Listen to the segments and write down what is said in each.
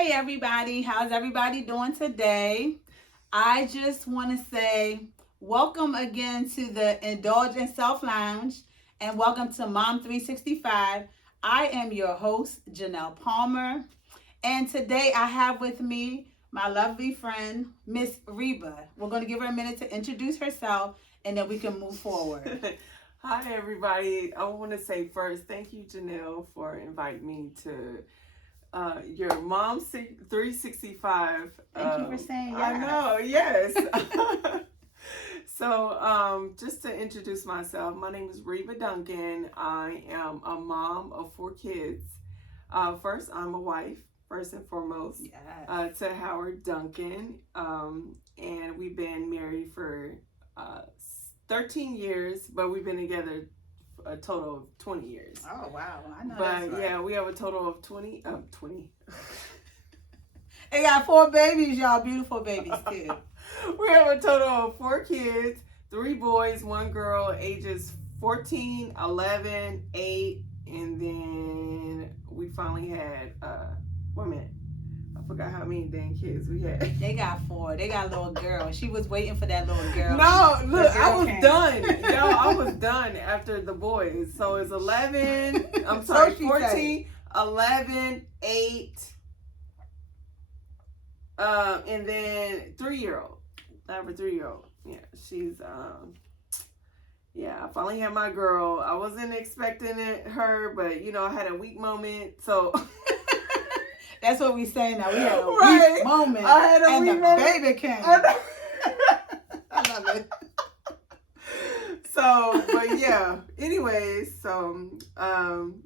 Hey everybody, how's everybody doing today? I just want to say welcome again to the Indulge in Self Lounge and welcome to Mom 365. I am your host, Janelle Palmer, and today I have with me my lovely friend, Miss Reba. We're going to give her a minute to introduce herself and then we can move forward. Hi everybody. I want to say first, thank you Janelle for inviting me to your Mom 365. Thank you for saying yes. I know, yes. So just to introduce myself, my name is Reba Duncan. I am a mom of 4 kids. First, I'm a wife, first and foremost, Yes. to Howard Duncan. And we've been married for 13 years, but we've been together a total of 20 years. Oh, wow. I know But that's right. yeah, we have a total of 20. They got 4 babies, y'all. Beautiful babies, too. We have a total of 4 kids, 3 boys, 1 girl, ages 14, 11, 8, and then we finally had, wait a minute, I forgot how many dang kids we had. They got 4. They got a little girl. She was waiting for that little girl. No, look, I was came. done. Yo, I was done after the boys. So it's 11, I'm sorry, 14, 11, 8, and then 3-year-old. I have a 3-year-old. Yeah, she's, yeah, I finally had my girl. I wasn't expecting her, but, you know, I had a weak moment, so... That's what we say now. We had a weak moment. I had a weak moment. And the baby came. I love it. So, but yeah. Anyways, so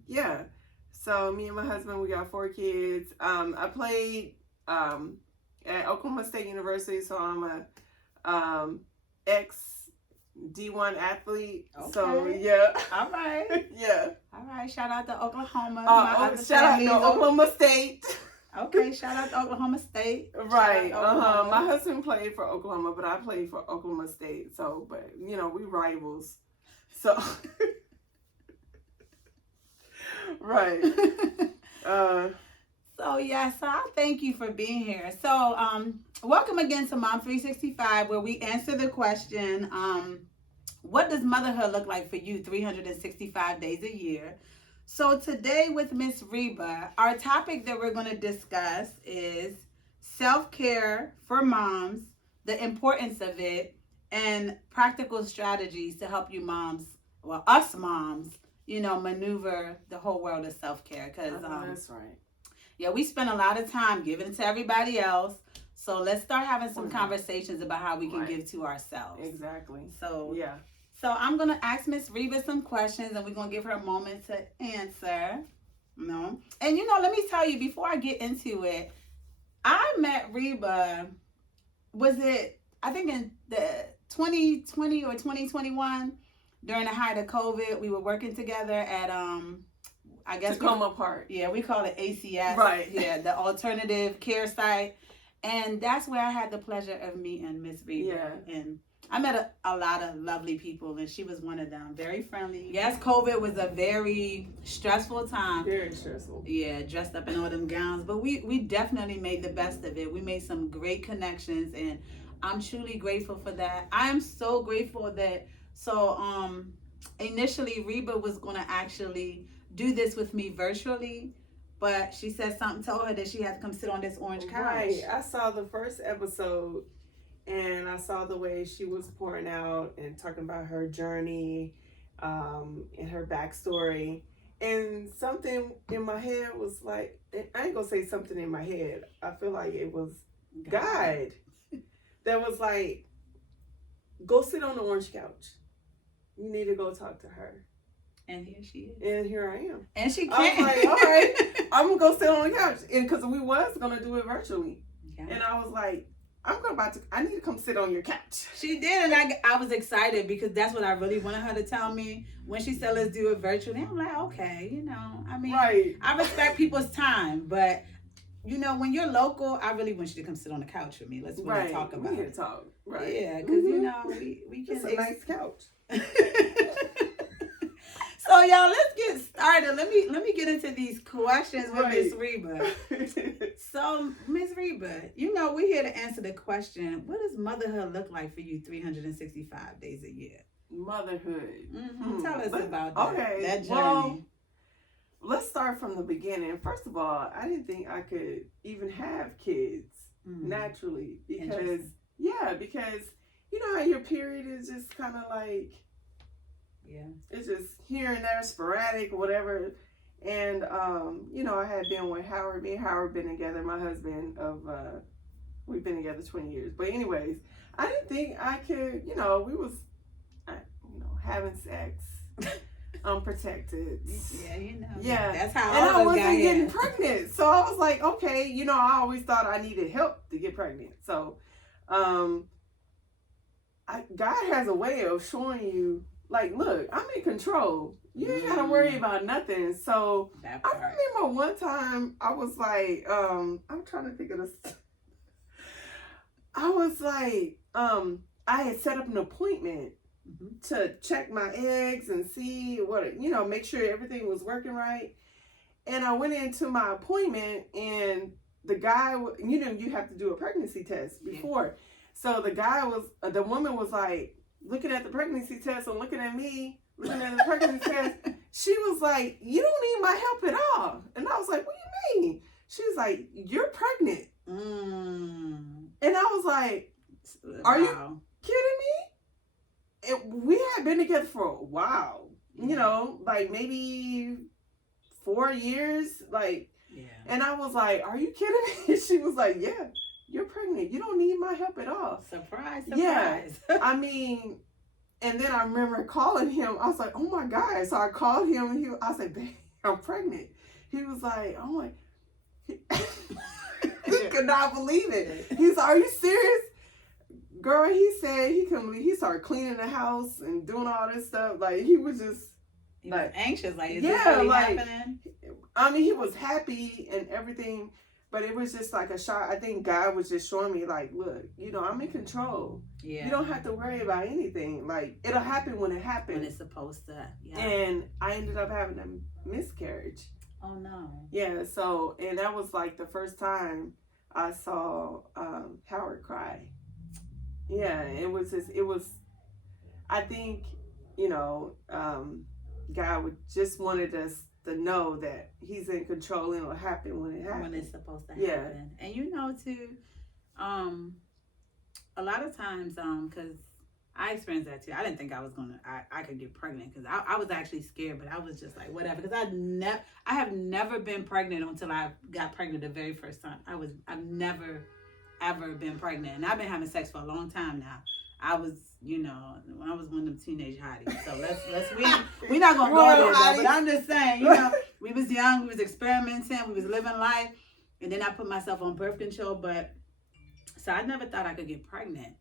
yeah. So me and my husband, we got 4 kids. I played at Oklahoma State University, so I'm a ex D1 athlete. Okay. So yeah. All right. Yeah. All right. Shout out to Oklahoma. Shout out to Oklahoma State. Okay. Shout out to Oklahoma State. Right. My husband played for Oklahoma, but I played for Oklahoma State. So, but you know, we rivals. So. Right. So I thank you for being here. So welcome again to Mom 365, where we answer the question, what does motherhood look like for you 365 days a year? So today with Miss Reba, our topic that we're going to discuss is self-care for moms, the importance of it, and practical strategies to help you moms, well, us moms, you know, maneuver the whole world of self-care. Because that's right. Yeah, we spend a lot of time giving it to everybody else. So let's start having some conversations about how we can give to ourselves. Exactly. So yeah. So I'm going to ask Miss Reba some questions and we're going to give her a moment to answer. You know? And you know, let me tell you, before I get into it, I met Reba, I think in the 2020 or 2021, during the height of COVID, we were working together at I guess Tacoma Park. Yeah, we call it ACS. Right. Yeah, the alternative care site. And that's where I had the pleasure of meeting Miss Reba. Yeah. And I met a lot of lovely people, and she was one of them. Very friendly. Yes, COVID was a very stressful time. Very stressful. Yeah, dressed up in all them gowns. But we definitely made the best of it. We made some great connections, and I'm truly grateful for that. I am so grateful that, initially Reba was going to actually do this with me virtually, but she said something told her that she had to come sit on this orange couch. Right. I saw the first episode and I saw the way she was pouring out and talking about her journey and her backstory. And something in my head was like, I ain't gonna say something in my head. I feel like it was God that was like, go sit on the orange couch. You need to go talk to her. And here she is. And here I am. And she I can't. was like, all right, I'm gonna go sit on the couch. And because we was gonna do it virtually. Yeah. And I was like, I need to come sit on your couch. She did, and I was excited because that's what I really wanted her to tell me. When she said, let's do it virtually, I'm like, okay, you know, I mean, right. I respect people's time, but you know, when you're local, I really want you to come sit on the couch with me. Let's really talk about it. We need to talk. Right. Yeah, because you know, we can. It's a nice couch. So y'all, let's get started. Let me get into these questions with Right. Miss Reba. So, Miss Reba, you know we're here to answer the question: what does motherhood look like for you 365 days a year? Motherhood. Tell us about that. Okay. That journey. Well, let's start from the beginning. First of all, I didn't think I could even have kids naturally because you know how your period is just kind of like, it's just here and there, sporadic, whatever. And you know, I had been with Howard. Me and Howard been together. My husband we've been together 20 years. But anyways, I didn't think I could. You know, we was having sex. Unprotected. Yeah, you know. Yeah. That's how and all I of us got wasn't getting here. pregnant. So I was like, okay, you know, I always thought I needed help to get pregnant. So God has a way of showing you, like, look, I'm in control. You ain't gotta worry about nothing. So I remember one time I was like, I'm trying to think of this. I was like, I had set up an appointment to check my eggs and see what, you know, make sure everything was working right. And I went into my appointment and the guy, you know, you have to do a pregnancy test before. So the woman was like looking at the pregnancy test and looking at me, looking at the pregnancy test. She was like, you don't need my help at all. And I was like, what do you mean? She was like, you're pregnant. And I was like, are you kidding me? And we had been together for a while, you know, like maybe 4 years, like, and I was like, are you kidding me? She was like, yeah, you're pregnant. You don't need my help at all. Surprise. Yeah. I mean, and then I remember calling him. I was like, oh my God. So I called him and I said, babe, I'm pregnant. He was like, oh my, he could not believe it. He's like, are you serious? Girl, he said he couldn't believe. He started cleaning the house and doing all this stuff. Like, he was just like anxious. Like, is this really happening? I mean, he was happy and everything, but it was just like a shock. I think God was just showing me, like, look, you know, I'm in control. Yeah. You don't have to worry about anything. Like, it'll happen when it happens. When it's supposed to. Yeah. And I ended up having a miscarriage. Oh, no. Yeah, so, and that was like the first time I saw Howard cry. Yeah, it was, I think, you know, God just wanted us to know that he's in control and it'll happen when it happens. When it's supposed to happen. Yeah. And you know, too, a lot of times, because I experienced that too. I didn't think I was I could get pregnant because I was actually scared, but I was just like, whatever. Because I have never been pregnant until I got pregnant the very first time. I've never, ever been pregnant. And I've been having sex for a long time now. I was, you know, when I was one of them teenage hotties. So we're not going to go there, but I'm just saying, you know, we was young, we was experimenting, we was living life. And then I put myself on birth control, so I never thought I could get pregnant.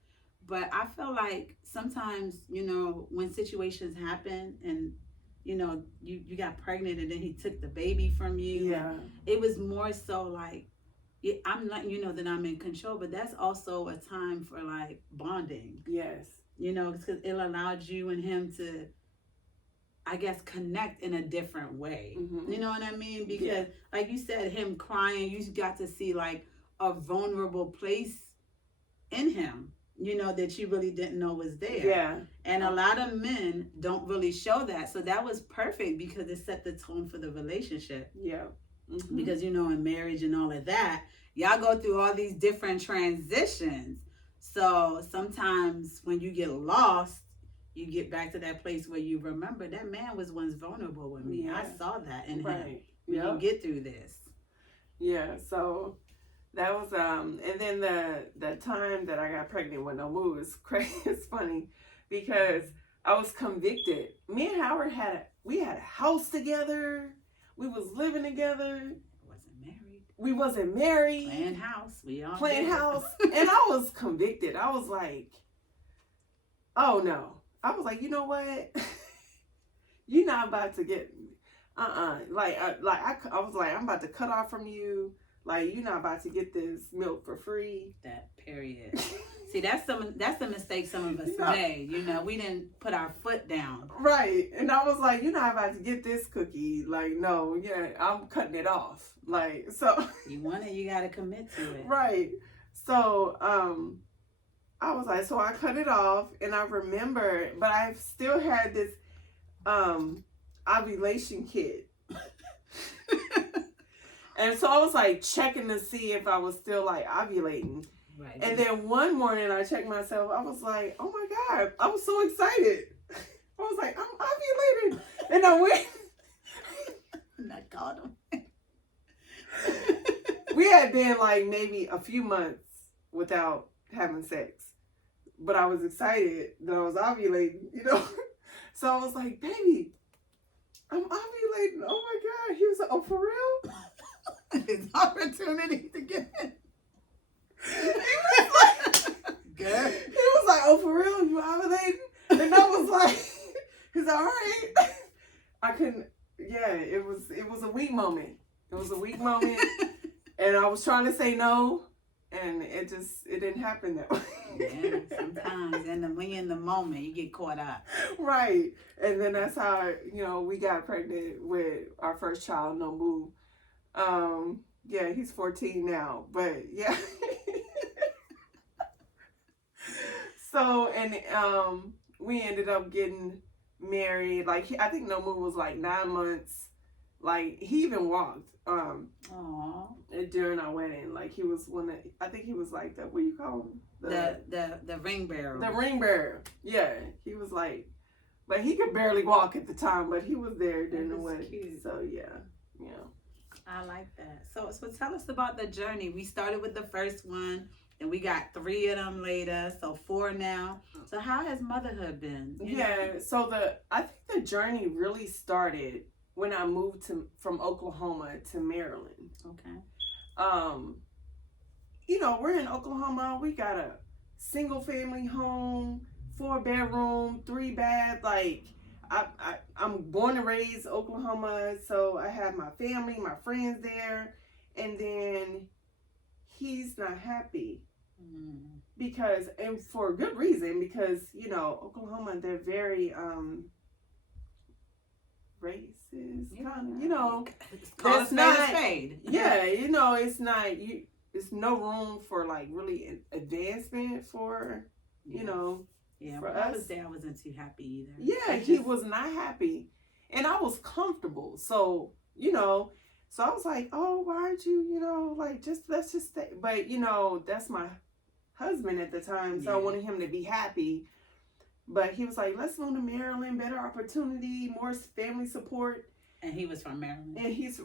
But I feel like sometimes, you know, when situations happen and, you know, you got pregnant and then he took the baby from you. Yeah. It was more so like, I'm letting you know that I'm in control, but that's also a time for like bonding. Yes. You know, because it allowed you and him to, I guess, connect in a different way. Mm-hmm. You know what I mean? Because like you said, him crying, you got to see like a vulnerable place in him, you know, that you really didn't know was there. Yeah. And a lot of men don't really show that. So that was perfect because it set the tone for the relationship. Yeah. Mm-hmm. Because, you know, in marriage and all of that, y'all go through all these different transitions. So sometimes when you get lost, you get back to that place where you remember that man was once vulnerable with me. Yeah. I saw that in him. You get through this. Yeah. So that was, and then the time that I got pregnant with no move was crazy. It's funny because I was convicted. Me and Howard we had a house together. We was living together. We wasn't married. Playing house. We all playing house. And I was convicted. I was like, oh no. I was like, you know what? You're not about to get, Like I was like, I'm about to cut off from you. Like, you're not about to get this milk for free. That period. See, that's the mistake some of us made. You know, we didn't put our foot down. Right. And I was like, you're not about to get this cookie. Like, no, yeah, I'm cutting it off. Like, so. You want it, you got to commit to it. Right. So, I was like, so I cut it off, and I remember, but I still had this ovulation kit. And so I was like checking to see if I was still like ovulating. Right. And then one morning I checked myself. I was like, oh my God, I was so excited. I was like, I'm ovulating. And I went. And I called him. We had been like maybe a few months without having sex. But I was excited that I was ovulating, you know. So I was like, baby, I'm ovulating. Oh my God. He was like, oh, for real? His opportunity to get it. He was like, good. He was like, oh, for real? You ovulating? And I was like, he's all right. I couldn't, yeah, it was a weak moment. It was a weak moment. And I was trying to say no. And it didn't happen that way. Yeah, sometimes when you're in the moment, you get caught up. Right. And then that's how, you know, we got pregnant with our first child, Nomu. Yeah, he's 14 now, but yeah. So, and we ended up getting married. Like, I think Nomu was like 9 months. Like, he even walked. During our wedding, like he was I think he was like what do you call him? The ring bearer. The ring bearer. Yeah, he was like, but he could barely walk at the time, but he was there during the wedding. Cute. So yeah. I like that. So tell us about the journey. We started with the first one, and we got 3 of them later, so 4 now. So how has motherhood been? So I think the journey really started when I moved from Oklahoma to Maryland. Okay. You know, we're in Oklahoma. We got a single family home, 4-bedroom, 3-bath. Like, I'm born and raised Oklahoma, so I have my family, my friends there, and then he's not happy because, and for a good reason, because you know Oklahoma, they're very racist, you know. It's not a spade. Yeah, you know, it's not It's no room for like really advancement for you know. Yeah, for when I us. was there, I wasn't too happy either. Yeah, he was not happy, and I was comfortable. So you know, so I was like, oh, why aren't you, you know, like let's just stay. But you know, that's my husband at the time, so I wanted him to be happy. But he was like, let's move to Maryland, better opportunity, more family support. And he was from Maryland. And he's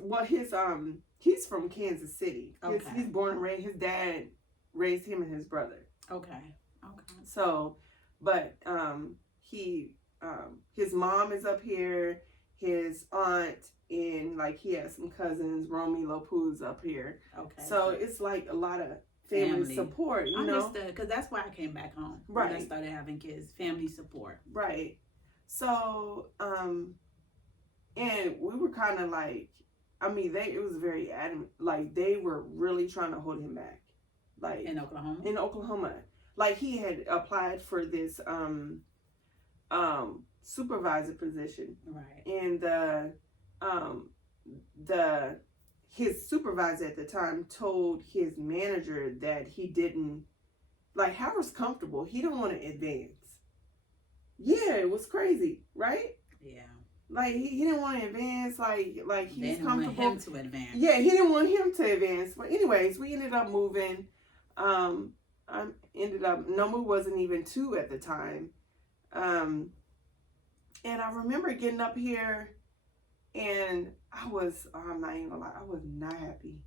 from Kansas City. Okay. He's born and raised. His dad raised him and his brother. Okay. So, but his mom is up here. His aunt and like he has some cousins. Romy Lopu's up here. Okay. So it's like a lot of family support. You know, understood, because that's why I came back home. Right. When I started having kids, family support. Right. So, and we were kind of like, I mean, it was very adamant. Like, they were really trying to hold him back. Like, in Oklahoma? In Oklahoma. Like, he had applied for this supervisor position. Right. And his supervisor at the time told his manager that he didn't, like, Howard's comfortable. He don't want to advance. Yeah, it was crazy, right? Yeah. Like, he didn't want to advance, like he's comfortable. Want him to advance. Yeah, he didn't want him to advance. But anyways, we ended up moving. Nomu wasn't even 2 at the time. And I remember getting up here and I'm not even gonna lie, I was not happy.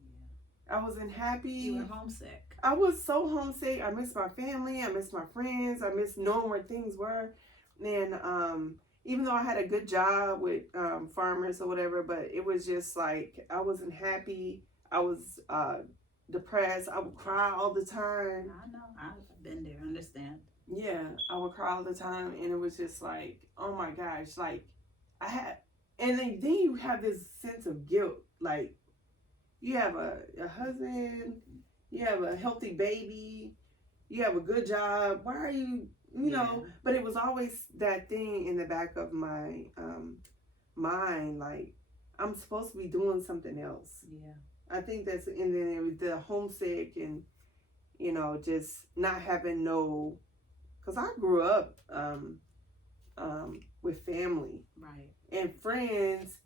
Yeah. I wasn't happy. You were homesick. I was so homesick. I missed my family. I missed my friends. I missed knowing where things were. And even though I had a good job with farmers or whatever, but it was just like I wasn't happy. I was depressed. I would cry all the time. I know. I've been there. I understand. Yeah, I would cry all the time, and it was just like, oh my gosh, like and then you have this sense of guilt, like you have a husband, you have a healthy baby, you have a good job. Why are you, you know? But it was always that thing in the back of my mind, like, I'm supposed to be doing something else. Yeah. I think that's, and then it was the homesick and, you know, just not having no, because I grew up with family. Right. And friends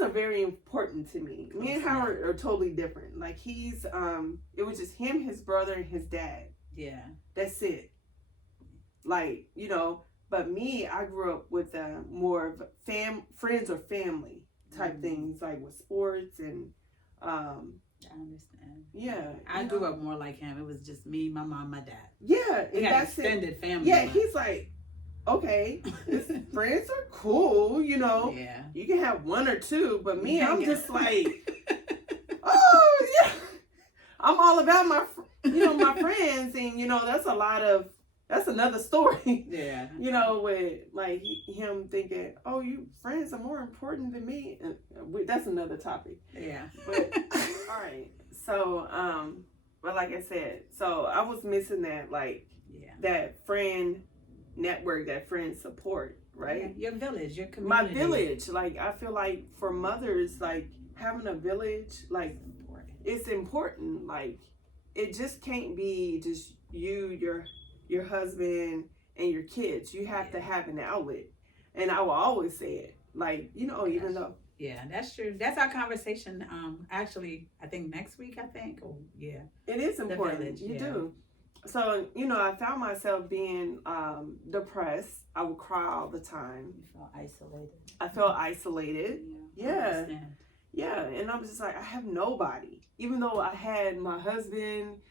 are very important to me. Me and Howard are totally different. Like he's it was just him, his brother, and his dad. Yeah. That's it. Like, you know, but me, I grew up with more of friends or family type things, like with sports and I understand. yeah. I grew up more like him. It was just me, my mom, my dad. Yeah, We and had that's extended family. Yeah, he's like, okay, friends are cool, you know. Yeah. You can have one or two, but me, I'm just like, oh yeah, I'm all about my friends, and you know that's another story. Yeah. You know, with like him thinking, oh, you friends are more important than me, and that's another topic. Yeah. But all right, so but like I said, so I was missing that, like, that friend network, that friend support, right? Yeah. Your village, your community. My village, like I feel like for mothers, like having a village, like it's important. Like it just can't be just you, your husband, and your kids. You have to have an outlet, and I will always say it. Like, you know, even though. Yeah, that's true. That's our conversation. Actually, I think next week. Yeah. It is important. You do. So, you know, I found myself being depressed. I would cry all the time. You felt isolated. I felt isolated. Yeah. I Yeah. And I was just like, I have nobody. Even though I had my husband,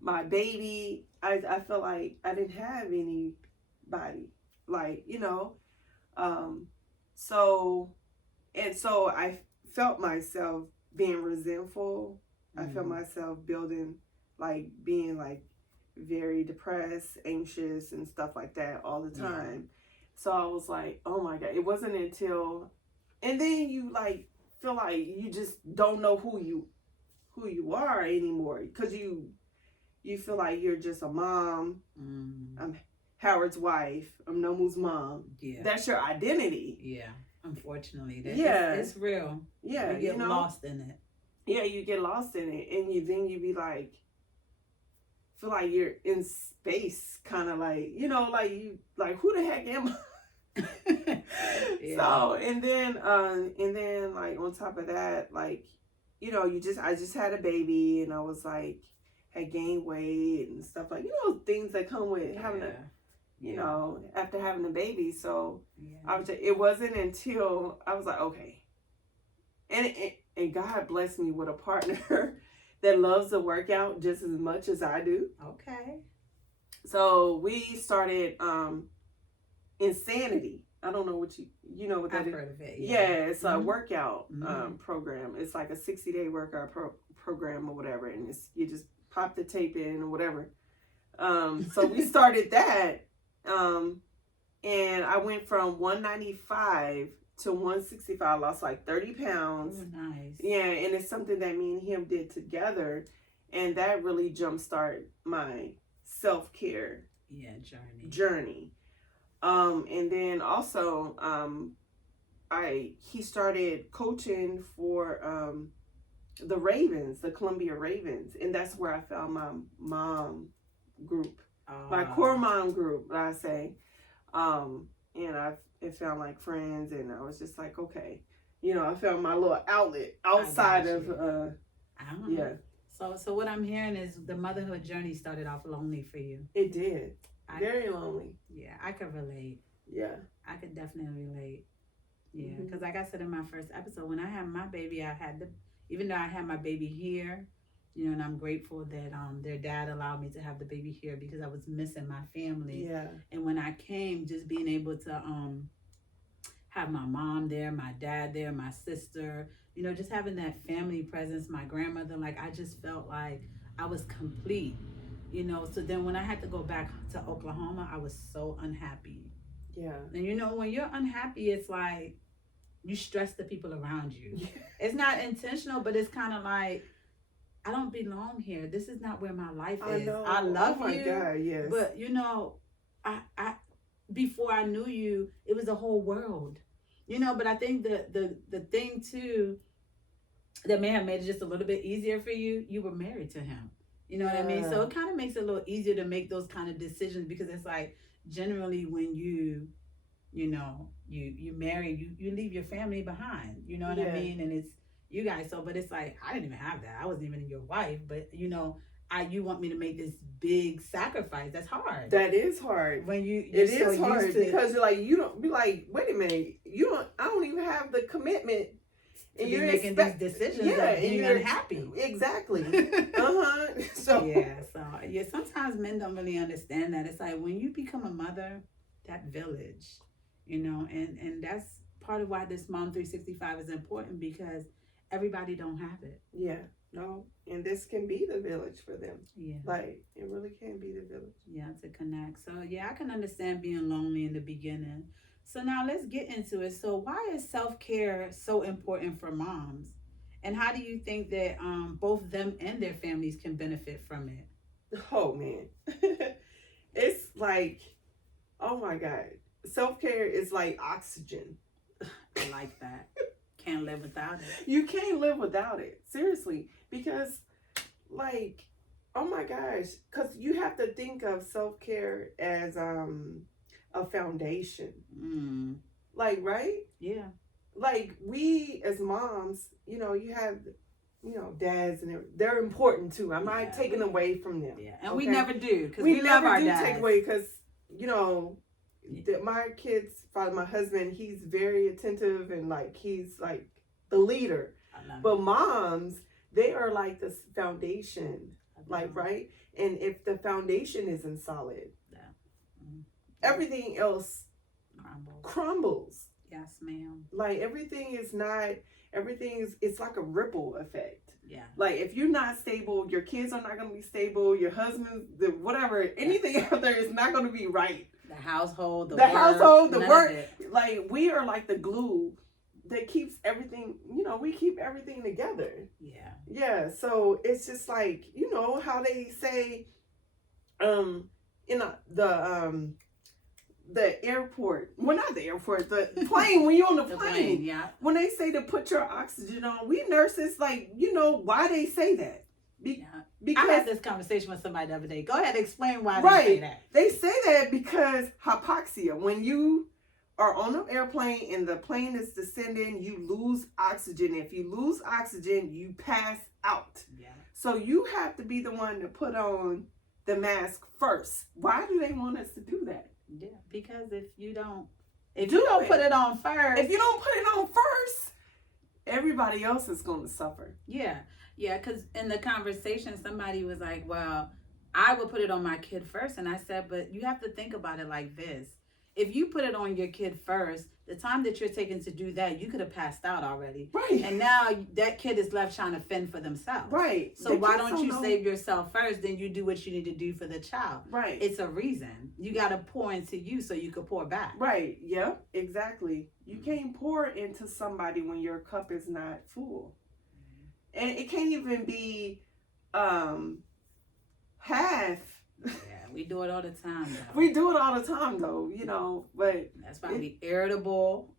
my baby, I felt like I didn't have anybody. Like, you know. So I felt myself being resentful. I felt myself being very depressed, anxious, and stuff like that all the time. So I was like, oh my God. It wasn't until, and then you like feel like you just don't know who you are anymore, because you feel like you're just a mom. I'm Howard's wife. I'm Nomu's mom. Yeah. That's your identity. Yeah. Unfortunately. It's real. Yeah. You get lost in it. Yeah, you get lost in it. And you be like, feel like you're in space, kind of like, you know, like you, like, who the heck am I? So, and then like on top of that, like, you know, I just had a baby, and I was like, had gained weight and stuff, like, you know, things that come with having you know, after having a baby. So it wasn't until I was like, okay. And God blessed me with a partner that loves to work out just as much as I do. Okay. So we started Insanity. I don't know what you know what that is. I've heard of it. Yeah, it's a workout program. It's like a 60-day workout program or whatever, and you just pop the tape in or whatever. So we started that, and I went from 195 to 165. I lost like 30 pounds. Oh, nice. Yeah, and it's something that me and him did together, and that really jumpstarted my self-care journey. And then also he started coaching for the Ravens, the Columbia Ravens, and that's where I found my mom group, my core mom group, I say. And I found like friends, and I was just like, okay, you know, I found my little outlet outside of So what I'm hearing is the motherhood journey started off lonely for you. It did. Very lonely. Yeah, I could relate. Yeah. I could definitely relate. Yeah, because like I said in my first episode, when I had my baby, even though I had my baby here, you know, and I'm grateful that their dad allowed me to have the baby here because I was missing my family. Yeah. And when I came, just being able to have my mom there, my dad there, my sister, you know, just having that family presence, my grandmother, like I just felt like I was complete, you know. So then when I had to go back to Oklahoma, I was so unhappy. Yeah. And you know, when you're unhappy, it's like you stress the people around you. It's not intentional, but it's kind of like, I don't belong here. This is not where my life I is. know. I love oh my you, God, yes. but you know, I before I knew you, it was a whole world. You know, but I think the thing too that may have made it just a little bit easier for you, you were married to him. You know what I mean? So it kind of makes it a little easier to make those kind of decisions, because it's like generally when you know, you marry, you leave your family behind. You know what I mean? And it's you guys. So, but it's like, I didn't even have that. I wasn't even your wife, but you know, you want me to make this big sacrifice. That's hard. That is hard. When it is hard because you're like, you don't be like, wait a minute, I don't even have the commitment. And you're making these decisions of being unhappy. Exactly. So sometimes men don't really understand that. It's like when you become a mother, that village, you know, and that's part of why this Mom 365 is important, because everybody don't have it. Yeah. No. And this can be the village for them. Yeah. Like, it really can be the village. Yeah, to connect. So yeah, I can understand being lonely in the beginning. So now let's get into it. So why is self-care so important for moms? And how do you think that both them and their families can benefit from it? Oh, man. It's like, oh, my God. Self-care is like oxygen. I like that. Can't live without it. You can't live without it. Seriously. Because, like, oh, my gosh. Because you have to think of self-care as a foundation. Like, right? Yeah. Like, we as moms, you know, you have, you know, dads, and they're important too. I'm not taking away from them. Yeah, and we never do, because we love our dads. We never do take away, because, you know, my kids, my husband, he's very attentive, and like, he's like the leader. But moms, they are like this foundation, like, right? And if the foundation isn't solid, everything else crumbles. Yes, ma'am. Like, it's like a ripple effect. Yeah. Like, if you're not stable, your kids are not going to be stable, your husband, whatever, anything out there is not going to be right. The household, the work. Like, we are like the glue that keeps everything, you know, we keep everything together. Yeah. Yeah. So it's just like, you know, how they say, the airport, well, not the airport, the plane, when you're on the plane, yeah. When they say to put your oxygen on, we nurses, like, you know why they say that? Because I had this conversation with somebody the other day. Go ahead, explain why they say that. They say that because hypoxia, when you are on an airplane and the plane is descending, you lose oxygen. If you lose oxygen, you pass out. Yeah. So you have to be the one to put on the mask first. Why do they want us to do that? Yeah, because if you don't put it on first, everybody else is going to suffer. Yeah, because in the conversation, somebody was like, well, I would put it on my kid first. And I said, but you have to think about it like this. If you put it on your kid first, the time that you're taking to do that, you could have passed out already. Right. And now that kid is left trying to fend for themselves. Right. So why don't you save yourself first, then you do what you need to do for the child. Right. It's a reason. You got to pour into you so you could pour back. Right. Yep. Exactly. You can't pour into somebody when your cup is not full. And it can't even be half. Yeah, we do it all the time, though. We do it all the time, though, you know, but... That's why we irritable.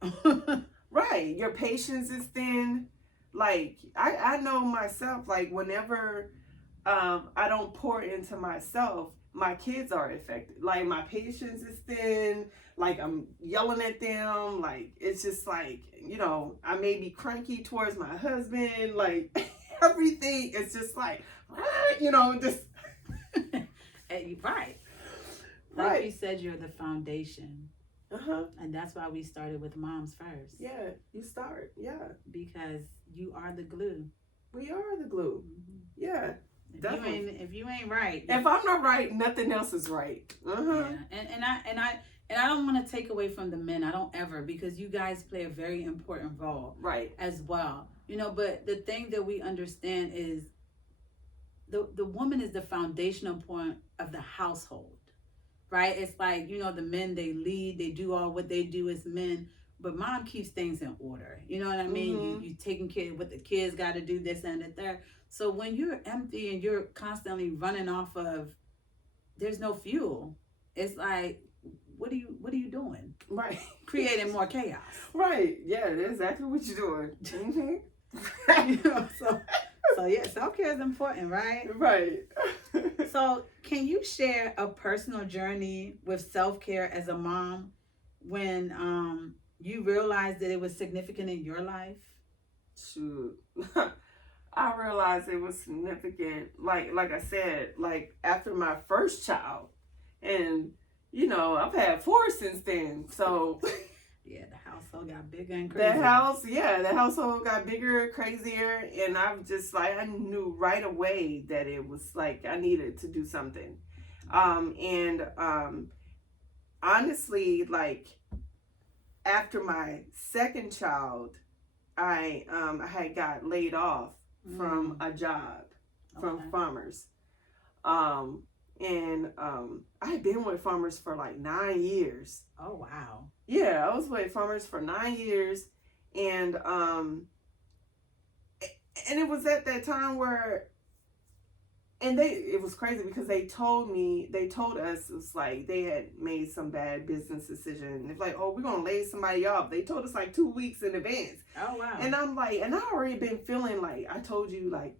Right. Your patience is thin. Like, I know myself, like, whenever I don't pour into myself, my kids are affected. Like, my patience is thin. Like, I'm yelling at them. Like, it's just like, you know, I may be cranky towards my husband. Like, everything is just like, you know, just... Right. Like you said, you're the foundation. And that's why we started with moms first. Yeah, you start. Yeah. Because you are the glue. We are the glue. Mm-hmm. Yeah. If you ain't right. If I'm not right, nothing else is right. Yeah. And I don't want to take away from the men. I don't ever, because you guys play a very important role. Right. As well. You know, but the thing that we understand is the woman is the foundational point of the household, right? It's like, you know, the men, they lead, they do all what they do as men, but mom keeps things in order. You know what I mean? You taking care of what the kids got to do, this and the third. So when you're empty and you're constantly running off of, there's no fuel. It's like, what are you doing? Right. Creating more chaos. Right. Yeah, that's exactly what you're doing. You know, so yeah, self-care is important, right? Right. So can you share a personal journey with self-care as a mom when you realized that it was significant in your life? Shoot. I realized it was significant, like I said, like after my first child. And, you know, I've had 4 since then. So yeah, the household got bigger and crazier. The household got bigger, crazier. And I'm just like, I knew right away that it was like I needed to do something. Honestly, like after my second child, I had got laid off from a job from Farmers. I had been with Farmers for like 9 years. Oh wow. Yeah, I was with Farmers for 9 years, and it was at that time where, and it was crazy because they told us, it was like they had made some bad business decision. It's like, oh, we're gonna lay somebody off. They told us like 2 weeks in advance. Oh wow. And I'm like, and I already been feeling like, I told you, like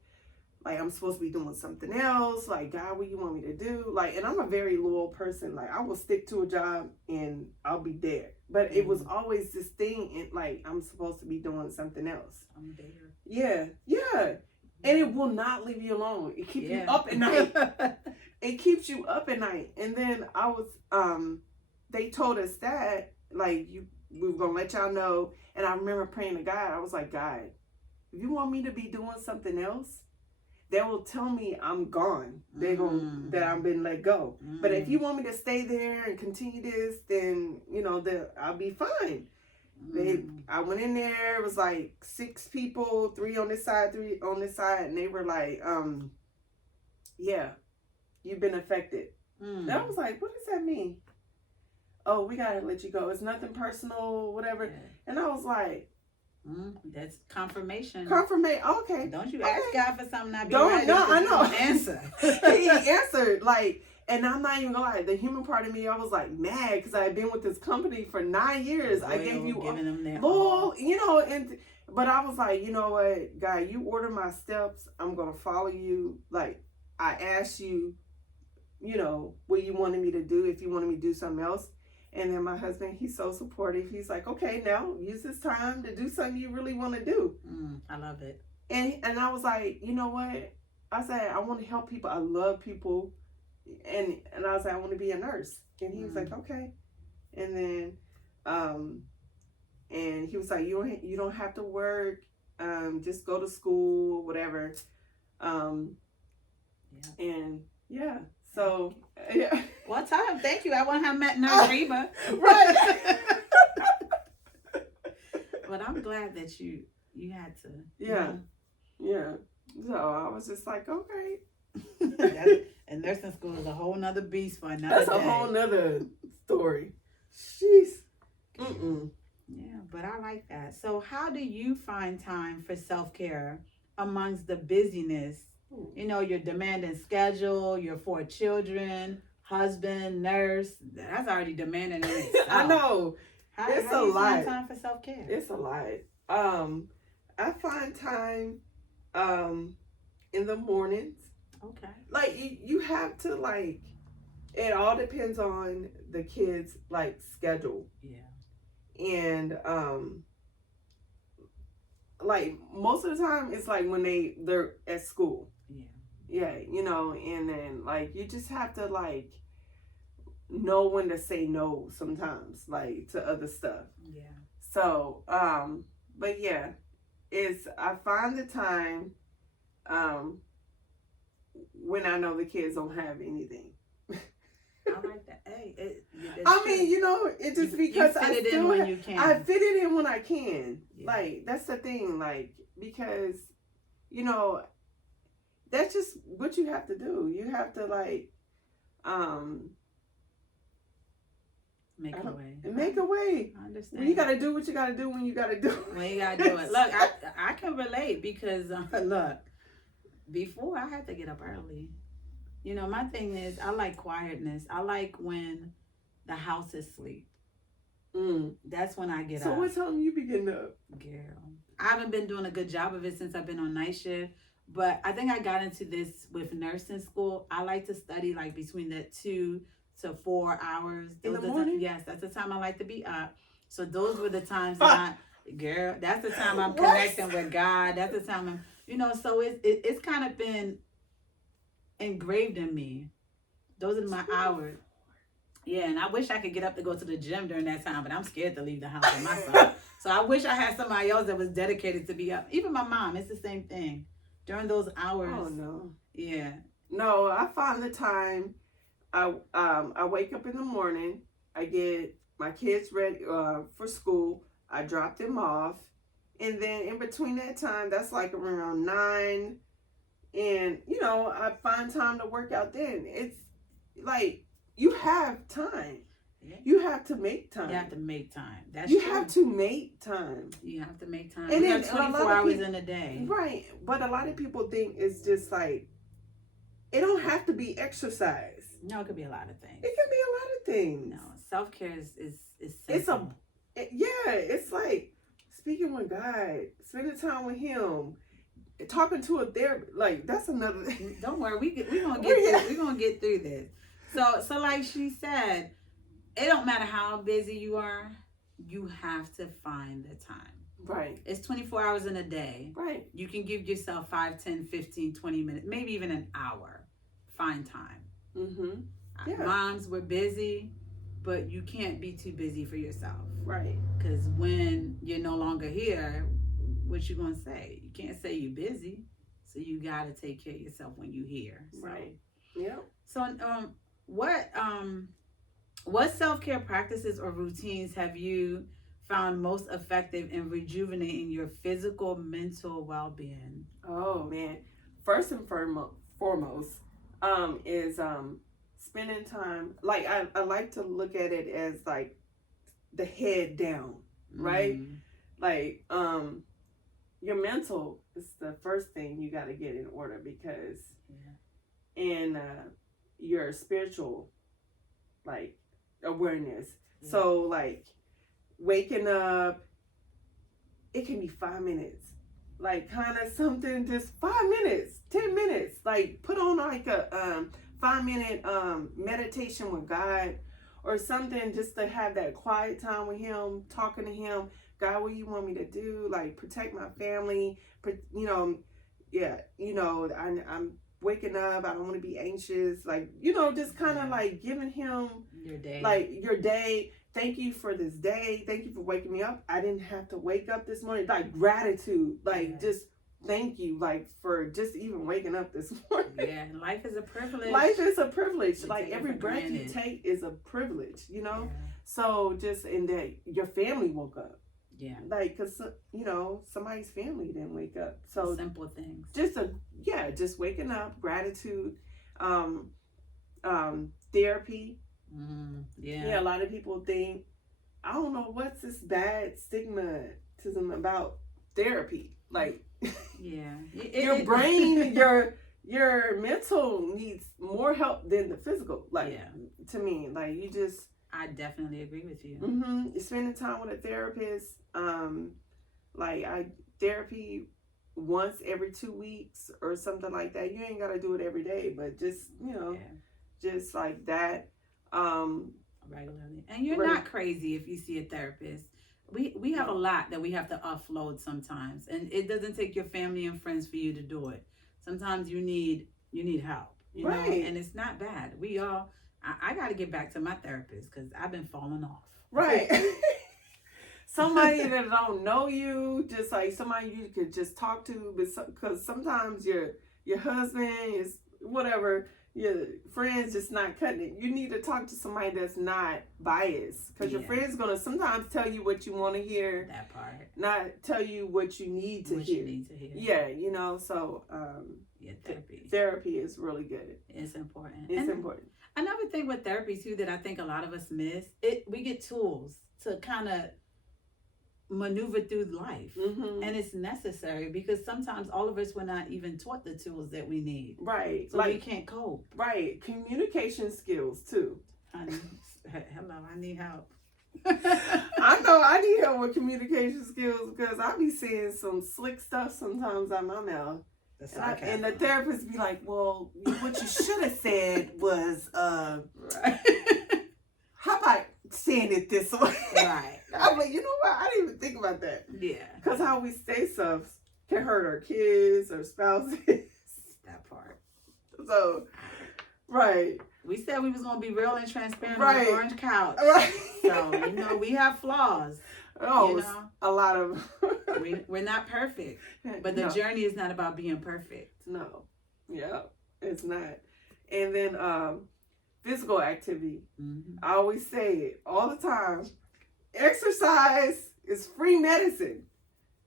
I'm supposed to be doing something else. Like, God, what you want me to do? Like, and I'm a very loyal person. Like, I will stick to a job and I'll be there. But it was always this thing, and like I'm supposed to be doing something else. I'm there. Yeah. And it will not leave you alone. It keeps you up at night. It keeps you up at night. And then I was, they told us that, like, we were going to let y'all know. And I remember praying to God. I was like, God, if you want me to be doing something else, they will tell me I'm gone. They're going that I've been let go. But if you want me to stay there and continue this, then, you know, I'll be fine. I went in there, it was like 6 people, 3 on this side, 3 on this side, and they were like, yeah, you've been affected. And I was like, what does that mean? Oh, we gotta let you go. It's nothing personal, whatever. Yeah. And I was like, that's confirmation. Okay. Don't you ask God for something not be right? Right, no, I know. Answer. He answered, like, and I'm not even gonna lie, the human part of me, I was like mad because I had been with this company for 9 years. I gave you giving them their all, you know, but I was like, you know what, God, you order my steps, I'm gonna follow you. Like, I asked you, you know, what you wanted me to do, if you wanted me to do something else. And then my husband, he's so supportive. He's like, okay, now use this time to do something you really want to do. I love it. And I was like, you know what? I said, I want to help people. I love people. And I was like, I want to be a nurse. And he was like, okay. And then, and he was like, you don't have to work. Just go to school, whatever. And yeah. So, yeah. What time? Thank you. I want to have met Nurse Reba. Right. But I'm glad that you had to. Yeah. Yeah. So I was just like, okay. And nursing school is a whole nother beast for another That's day. a whole nother story. Jeez. Yeah, but I like that. So how do you find time for self-care amongst the busyness? You know, your demanding schedule, your 4 children, husband, nurse. That's already demanding in itself. I know. How do you find time for self-care? It's a lot. I find time in the mornings. Okay. Like, you have to, like, it all depends on the kids' like schedule. Yeah. And like most of the time it's like when they're at school. Yeah, you know, and then like you just have to like know when to say no sometimes, like to other stuff. Yeah. So, but yeah, I find the time when I know the kids don't have anything. I like that. Hey, I mean, you know, it just because I fit it in when you can. I fit it in when I can. Yeah. Like, that's the thing. Like, because, you know, that's just what you have to do. You have to like, Make a way. Make a way. I understand. Well, you got to do what you got to do when you got to do it. When you got to do it. Look, I can relate because, look, before I had to get up early. You know, my thing is I like quietness. I like when the house is asleep. That's when I get up. So what time you be getting up? Girl, I haven't been doing a good job of it since I've been on night shift. But I think I got into this with nursing school. I like to study like between that 2 to 4 hours. In the morning? Yes, that's the time I like to be up. So those were the times that that's the time I'm connecting with God. That's the time I'm, you know, so it's kind of been engraved in me. Those are my hours. Yeah, and I wish I could get up to go to the gym during that time, but I'm scared to leave the house with myself. So I wish I had somebody else that was dedicated to be up. Even my mom, it's the same thing. During those hours. Oh no. Yeah. No, I find the time. I wake up in the morning. I get my kids ready for school. I drop them off, and then in between that time, that's like around 9, and you know I find time to work out. Then it's like you have time. Yeah. You have to make time. You have to make time. That's you true. have to make time. You have to make time. And you then have 24 hours in a day. Right. But a lot of people think it's just like, it don't have to be exercise. No, it could be a lot of things. It can be a lot of things. No, self-care is simple. It's like speaking with God, spending time with Him, talking to a therapist. Like, that's another thing. Don't worry. We're going to get through this. So like she said, it don't matter how busy you are, you have to find the time. Right. It's 24 hours in a day. Right. You can give yourself 5, 10, 15, 20 minutes, maybe even an hour. Find time. Mm-hmm. Yeah. Moms, we're busy, but you can't be too busy for yourself. Right. Because when you're no longer here, what you going to say? You can't say you're busy. So you got to take care of yourself when you're here. So. Right. Yeah. So what self-care practices or routines have you found most effective in rejuvenating your physical, mental well-being? Oh man, first and foremost, is spending time. Like I like to look at it as like the head down, right? Like your mental is the first thing you got to get in order because, and your spiritual, like awareness. So like waking up, it can be 5 minutes, like kind of something, just 5 minutes, 10 minutes, like put on like a 5-minute meditation with God or something, just to have that quiet time with Him, talking to Him. God, what do you want me to do? Like protect my family, I'm waking up, I don't want to be anxious, like, just kind of like giving Him your day, like your day. Thank you for this day. Thank you for waking me up. I didn't have to wake up this morning. Like gratitude, like just thank you, like for just even waking up this morning. Yeah, life is a privilege. Life is a privilege. Like every breath you take is a privilege, So just in that your family woke up. Yeah. Like, cause somebody's family didn't wake up. So simple things. Just waking up, gratitude, therapy. Yeah. A lot of people think, I don't know what's this bad stigmatism about therapy. Like, your brain, your mental needs more help than the physical. Like, to me, like you just. I definitely agree with you. Spending time with a therapist, therapy once every 2 weeks or something like that. You ain't got to do it every day, but just, just like that. Regularly. And you're not crazy if you see a therapist. We have a lot that we have to offload sometimes, and it doesn't take your family and friends for you to do it. Sometimes you need help, you know, and it's not bad. I got to get back to my therapist because I've been falling off. Right. Somebody that don't know you, just like somebody you could just talk to, but because sometimes your husband is whatever, your friend's just not cutting it. You need to talk to somebody that's not biased, because your friend's gonna sometimes tell you what you want to hear. That part. Not tell you what you need to hear. Yeah, so therapy is really good. It's important. It's important. Another another thing with therapy too that I think a lot of us miss, we get tools to kind of maneuver through life. Mm-hmm. And it's necessary because sometimes all of us were not even taught the tools that we need. Right. So we can't cope. Right. Communication skills too. Honey, hello, I need help. I know I need help with communication skills because I be saying some slick stuff sometimes out my mouth. And the therapist be like, well, what you should have said was, right. How about saying it this way? Right. I'm like, you know what? I didn't even think about that. Yeah. Because how we say stuff can hurt our kids or spouses. That part. So, right. We said we was going to be real and transparent right. on the orange couch. Right. So, we have flaws. Oh, a lot of... we're not perfect. But the journey is not about being perfect. No. Yeah, it's not. And then physical activity. Mm-hmm. I always say it all the time. Exercise is free medicine.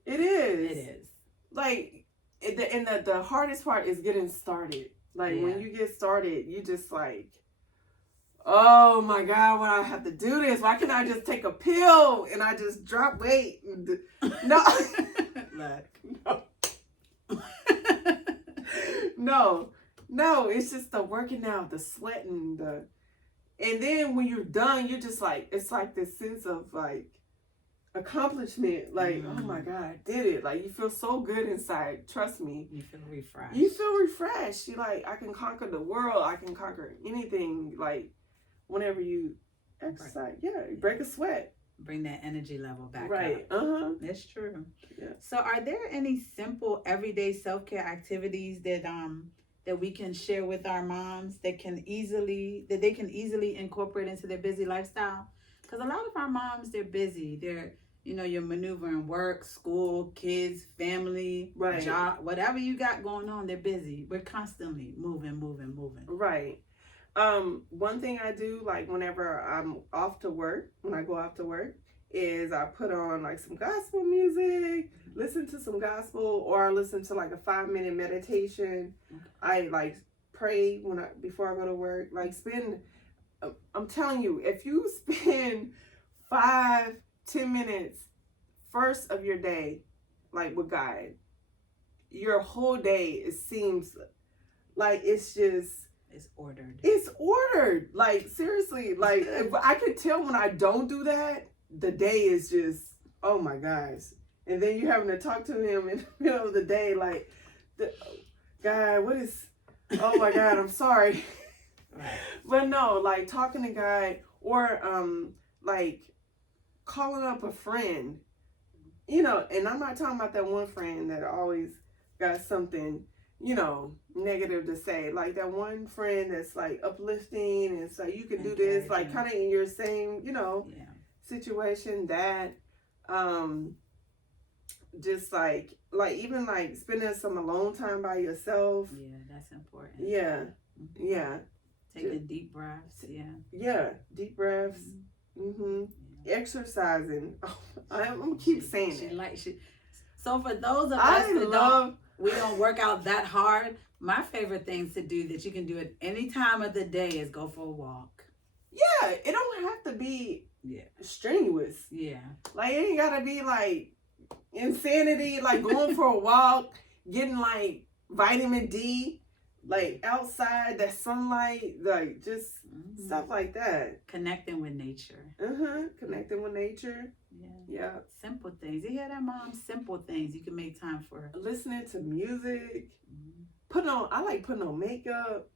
It is. It is. Like, and the hardest part is getting started. Like, when you get started, you just like, oh my God, why do I have to do this? Why can't I just take a pill and I just drop weight? No. No, it's just the working out, the sweating, and then when you're done, you're just like, it's like this sense of like accomplishment. Like, oh my God, I did it. Like, you feel so good inside. Trust me. You feel refreshed. You're like, I can conquer the world. I can conquer anything. Like, whenever you exercise, break a sweat. Bring that energy level back right. up. That's true. Yeah. So are there any simple everyday self-care activities that we can share with our moms that they can easily incorporate into their busy lifestyle? Because a lot of our moms, they're busy. They're, you're maneuvering work, school, kids, family, job, whatever you got going on, they're busy. We're constantly moving. Right. One thing I do, like whenever I'm off to work, when I go off to work, is I put on like some gospel music, listen to some gospel, or listen to like a 5-minute meditation. I like pray before I go to work. Like I'm telling you, if you spend 5-10 minutes first of your day, like with God, your whole day, it seems like it's ordered. It's ordered. Like, seriously, like, if I could tell when I don't do that, the day is just, oh my gosh. And then you're having to talk to him in the middle of the day, like, God, oh my God, I'm sorry. Right. But no, like, talking to God or, like, calling up a friend, and I'm not talking about that one friend that always got something, negative to say. Like that one friend that's like uplifting and so you can do this, like kind of in your same, situation, that just like even like spending some alone time by yourself. Yeah, that's important. Yeah. Mm-hmm. Yeah. Taking deep breaths. Yeah. Yeah. Deep breaths. Mm-hmm. Yeah. Exercising. Oh, I'm gonna keep saying it. So for those of us that we don't work out that hard, my favorite things to do that you can do at any time of the day is go for a walk. Yeah, it don't have to be strenuous. Yeah. Like, it ain't gotta be like insanity, like going for a walk, getting like vitamin D, like outside, that sunlight, like just stuff like that. Connecting with nature. Connecting with nature. Yeah. Simple things. You hear that, Mom? Simple things you can make time for. Listening to music. I like putting on makeup.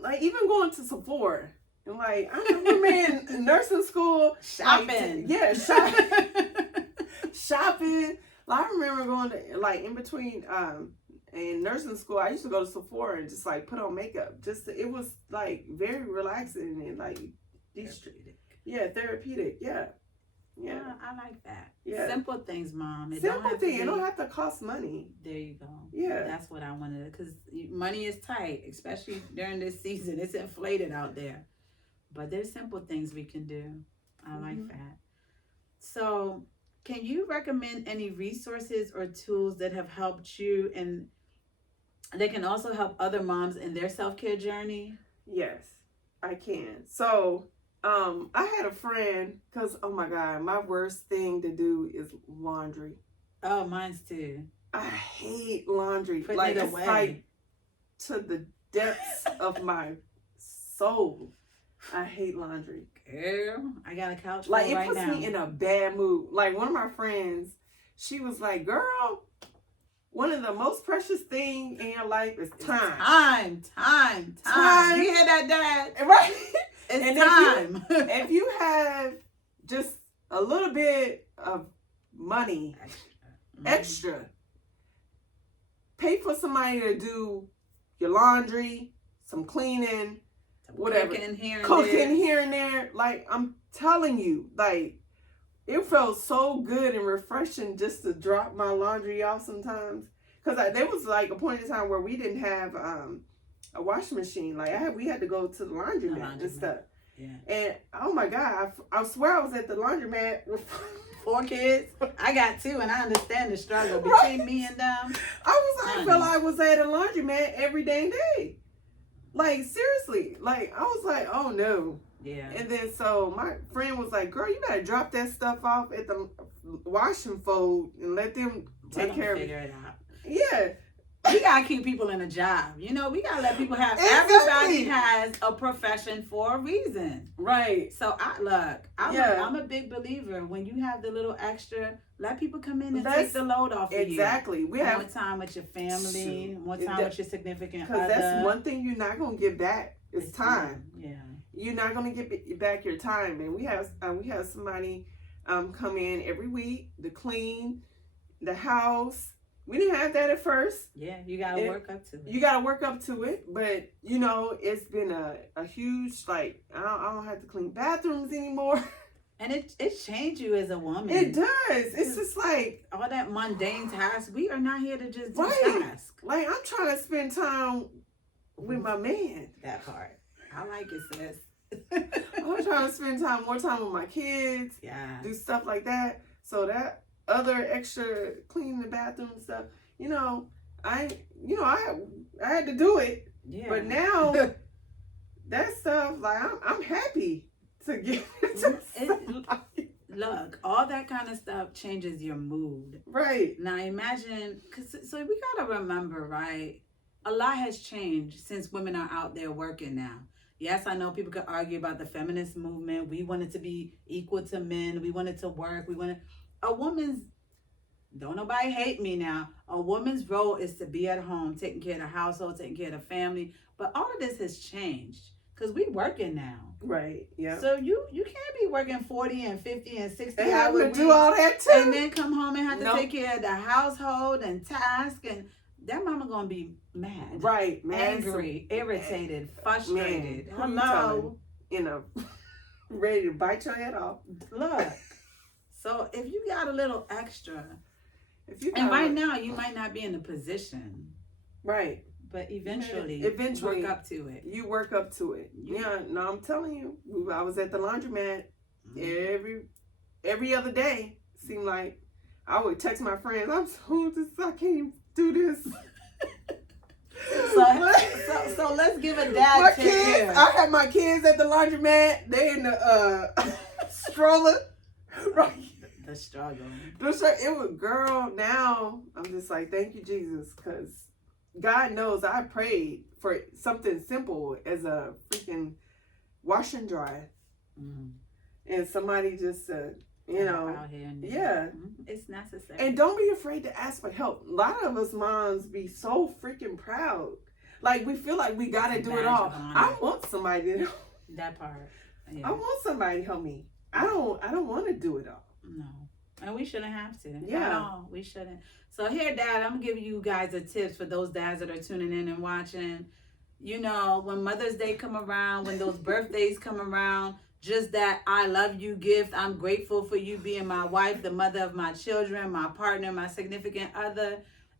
Like even going to Sephora. And like, I remember in nursing school. Shopping. Shopping. Like, I remember going to, like, in between, in nursing school, I used to go to Sephora and just like put on makeup. It was like very relaxing and like therapeutic. Yeah. I like that. Yeah. Simple things, Mom. It don't have to cost money. There you go. Yeah. That's what I wanted, because money is tight, especially during this season. It's inflated out there. But there's simple things we can do. I like that. So, can you recommend any resources or tools that have helped you and they can also help other moms in their self-care journey? Yes, I can. So, I had a friend, because, oh my God, my worst thing to do is laundry. Oh, mine's too. I hate laundry. Putting like, it it's away. like to the depths of my soul. I hate laundry. Girl, I got a couch Like, full it right puts now. me in a bad mood. Like, one of my friends, she was like, girl, one of the most precious things in your life is time. Time. You hear that, Dad? Right? It's And time. If you have just a little bit of money extra, pay for somebody to do your laundry, some cleaning, whatever. Cooking here and there. Like, I'm telling you, like, it felt so good and refreshing just to drop my laundry off sometimes. Because there was like a point in time where we didn't have a washing machine. Like, we had to go to the laundromat and stuff. Yeah. And oh my God, I swear I was at the laundromat with 4 kids. I got 2, and I understand the struggle between me and them. I felt like I was at a laundromat every dang day. Like, seriously. Like, I was like, oh no. Yeah. And then so my friend was like, girl, you better drop that stuff off at the wash and fold and let them take care of it. Figure it out. Yeah. We gotta keep people in a job. You know, we gotta let people have. Exactly. Everybody has a profession for a reason. Right. So I'm a big believer. When you have the little extra, let people come in and take the load off of you. Exactly. We have more time with your family, more time with your significant other. Because that's one thing you're not gonna get back is time. Yeah. You're not gonna get back your time, and we have somebody come in every week to clean the house. We didn't have that at first. Yeah, you gotta work up to it. You gotta work up to it, but you know, it's been a huge, like, I don't have to clean bathrooms anymore. And it changed you as a woman. It does. It's just like all that mundane tasks. We are not here to just do tasks. Like, I'm trying to spend time with my man. That part. I like it, sis. I'm trying to spend more time with my kids. Yeah. Do stuff like that. So that other extra cleaning the bathroom and stuff, I had to do it. Yeah. But now that stuff, like, I'm happy to get it. Look, all that kind of stuff changes your mood. Right. Now imagine, so we gotta remember, right? A lot has changed since women are out there working now. Yes, I know people could argue about the feminist movement. We wanted to be equal to men. We wanted to work. Don't nobody hate me now. A woman's role is to be at home, taking care of the household, taking care of the family. But all of this has changed because we working now. Right, yeah. So you can't be working 40 and 50 and 60 and hours. Having to do all that too. And then come home and have to take care of the household and task. And that mama going to be mad. Right, angry, irritated, frustrated. Man, hello. Ready to bite your head off. Look. So if you got a little extra, right now you might not be in a position. Right. But eventually work up to it. You work up to it. Yeah, no, I'm telling you. I was at the laundromat every other day. Seemed like I would text my friends, I can't do this. So let's give a dad tip here. I have my kids at the laundromat. They in the stroller. Right. The struggle. It was, girl, now I'm just like, thank you, Jesus, because God knows I prayed for something simple as a freaking wash and dry. Mm-hmm. And somebody just said, out here yeah. It's necessary. And don't be afraid to ask for help. A lot of us moms be so freaking proud. Like, we feel like we got to do it all. I want somebody to help. That part. Yeah. I want somebody to help me. I don't want to do it all. No. And we shouldn't have to. Yeah. No, we shouldn't. So here, Dad, I'm going to give you guys a tips for those dads that are tuning in and watching. When Mother's Day come around, when those birthdays come around, just that I love you gift. I'm grateful for you being my wife, the mother of my children, my partner, my significant other.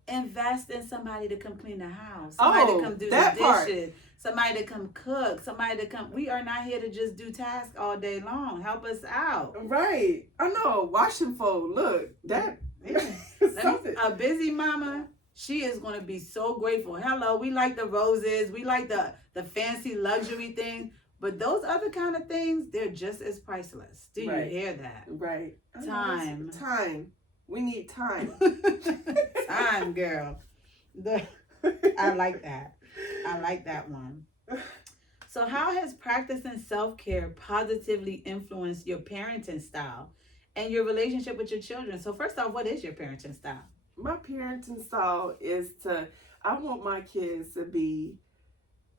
Invest in somebody to come clean the house. Somebody to come do the dishes. Somebody to come cook. Somebody to come. We are not here to just do tasks all day long. Help us out. Right. I know. Wash and fold. Look, that. A busy mama, she is going to be so grateful. Hello, we like the roses, we like the fancy luxury things, but those other kind of things, they're just as priceless. Do you hear that? Right. Time. Time. We need time. Time, girl. I like that. I like that one. So how has practicing self-care positively influenced your parenting style and your relationship with your children? So first off, what is your parenting style? My parenting style is I want my kids to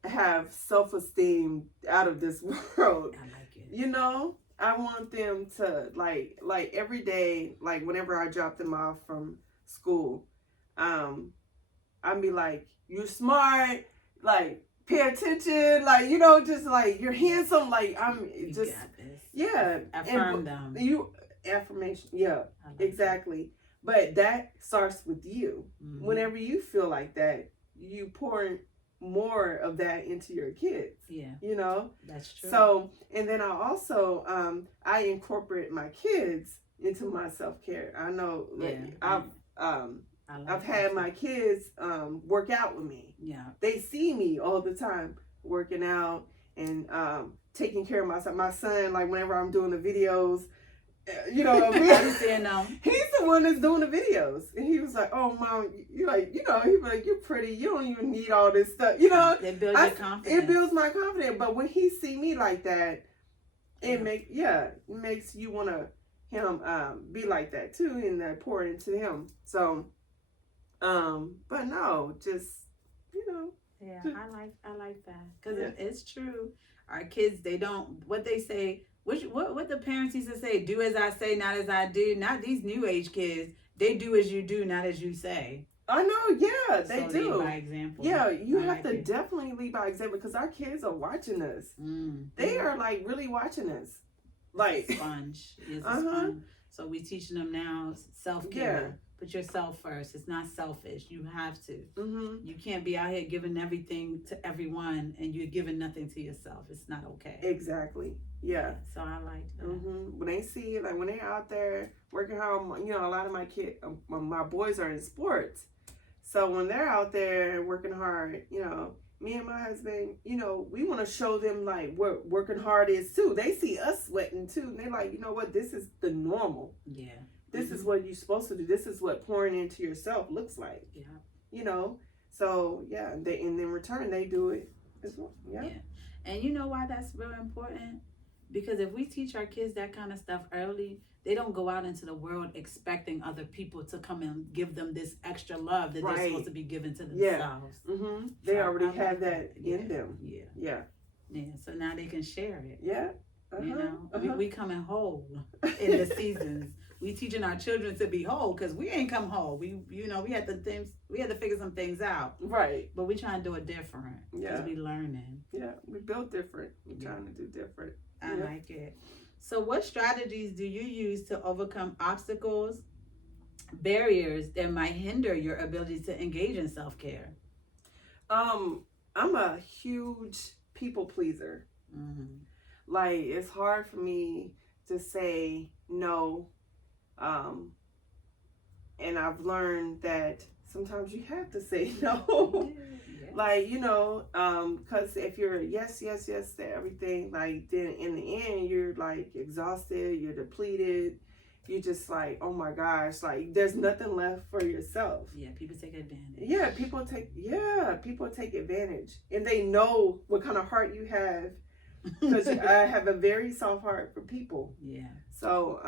have self-esteem out of this world. I like it. You know, I want them to like every day, like whenever I drop them off from school, I'd be like, you're smart, like pay attention, like, you know, just like you're handsome, like You just got this. yeah. Affirm them. Affirmation, yeah, exactly. But that starts with you. Mm-hmm. Whenever you feel like that, you pour more of that into your kids. Yeah. You know? That's true. So, and then I also, I incorporate my kids into my self-care. I know that I've had my kids work out with me. Yeah. They see me all the time working out and taking care of myself. My son, like whenever I'm doing the videos, you know, he's the one that's doing the videos, and he was like, "Oh, mom, you like, you know," he was like, "You're pretty. You don't even need all this stuff." You know, it builds your confidence. It builds my confidence. But when he see me like that, it makes you want to him be like that too, and that pour into him. So, but no, just you know. Yeah, I like that because it's true. Our kids, they don't what they say. What the parents used to say, do as I say, not as I do. Not these new age kids. They do as you do, not as you say. I know, yeah, they do. Lead by example. Yeah, you have to definitely lead by example because our kids are watching us. They are like really watching us. Like sponge. It's a sponge. So we teaching them now self-care. Yeah. Put yourself first. It's not selfish. You have to. You can't be out here giving everything to everyone and you're giving nothing to yourself. It's not okay. Exactly. Yeah. So I like that. When they see, like when they're out there working hard, you know, a lot of my my boys are in sports. So when they're out there working hard, you know, me and my husband, you know, we want to show them like what working hard is too. They see us sweating too. And they're like, you know what? This is the normal. Yeah. This is what you're supposed to do. This is what pouring into yourself looks like. Yeah. You know? So, yeah. And in return, they do it as well. Yeah. And you know why that's really important? Because if we teach our kids that kind of stuff early, they don't go out into the world expecting other people to come and give them this extra love that they're supposed to be given to themselves. Yeah. They already have that in them. Yeah. So now they can share it. Yeah. You know, we coming whole in the seasons. We teaching our children to be whole because we ain't come whole. We had to figure some things out. Right. But we trying to do it different. Because we learning. Yeah, we built different. We're trying to do different. I like it. So what strategies do you use to overcome obstacles, barriers that might hinder your ability to engage in self-care? I'm a huge people pleaser. Like, it's hard for me to say no. And I've learned that sometimes you have to say no. Like, you know, because if you're yes to everything, like then in the end, you're like exhausted, you're depleted. You're just like, oh my gosh, like there's nothing left for yourself. Yeah, people take advantage. Yeah, people take advantage. And they know what kind of heart you have. Because I have a very soft heart for people. Yeah. So,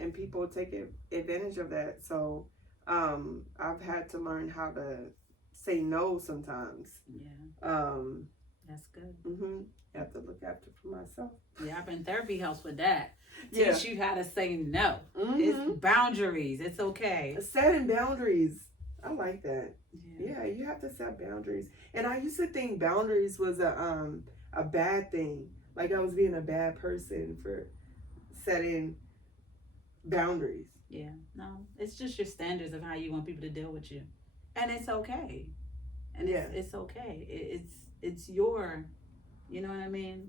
and people take advantage of that. So, I've had to learn how to say no sometimes. Yeah. That's good. You have to look after for myself. Yeah, and therapy helps with that. Teach you how to say no. It's boundaries. It's okay. Setting boundaries. I like that. Yeah, you have to set boundaries. And I used to think boundaries was a bad thing. Like I was being a bad person for setting boundaries. Yeah, no, it's just your standards of how you want people to deal with you, and it's okay. And it's okay. It's your, you know what I mean?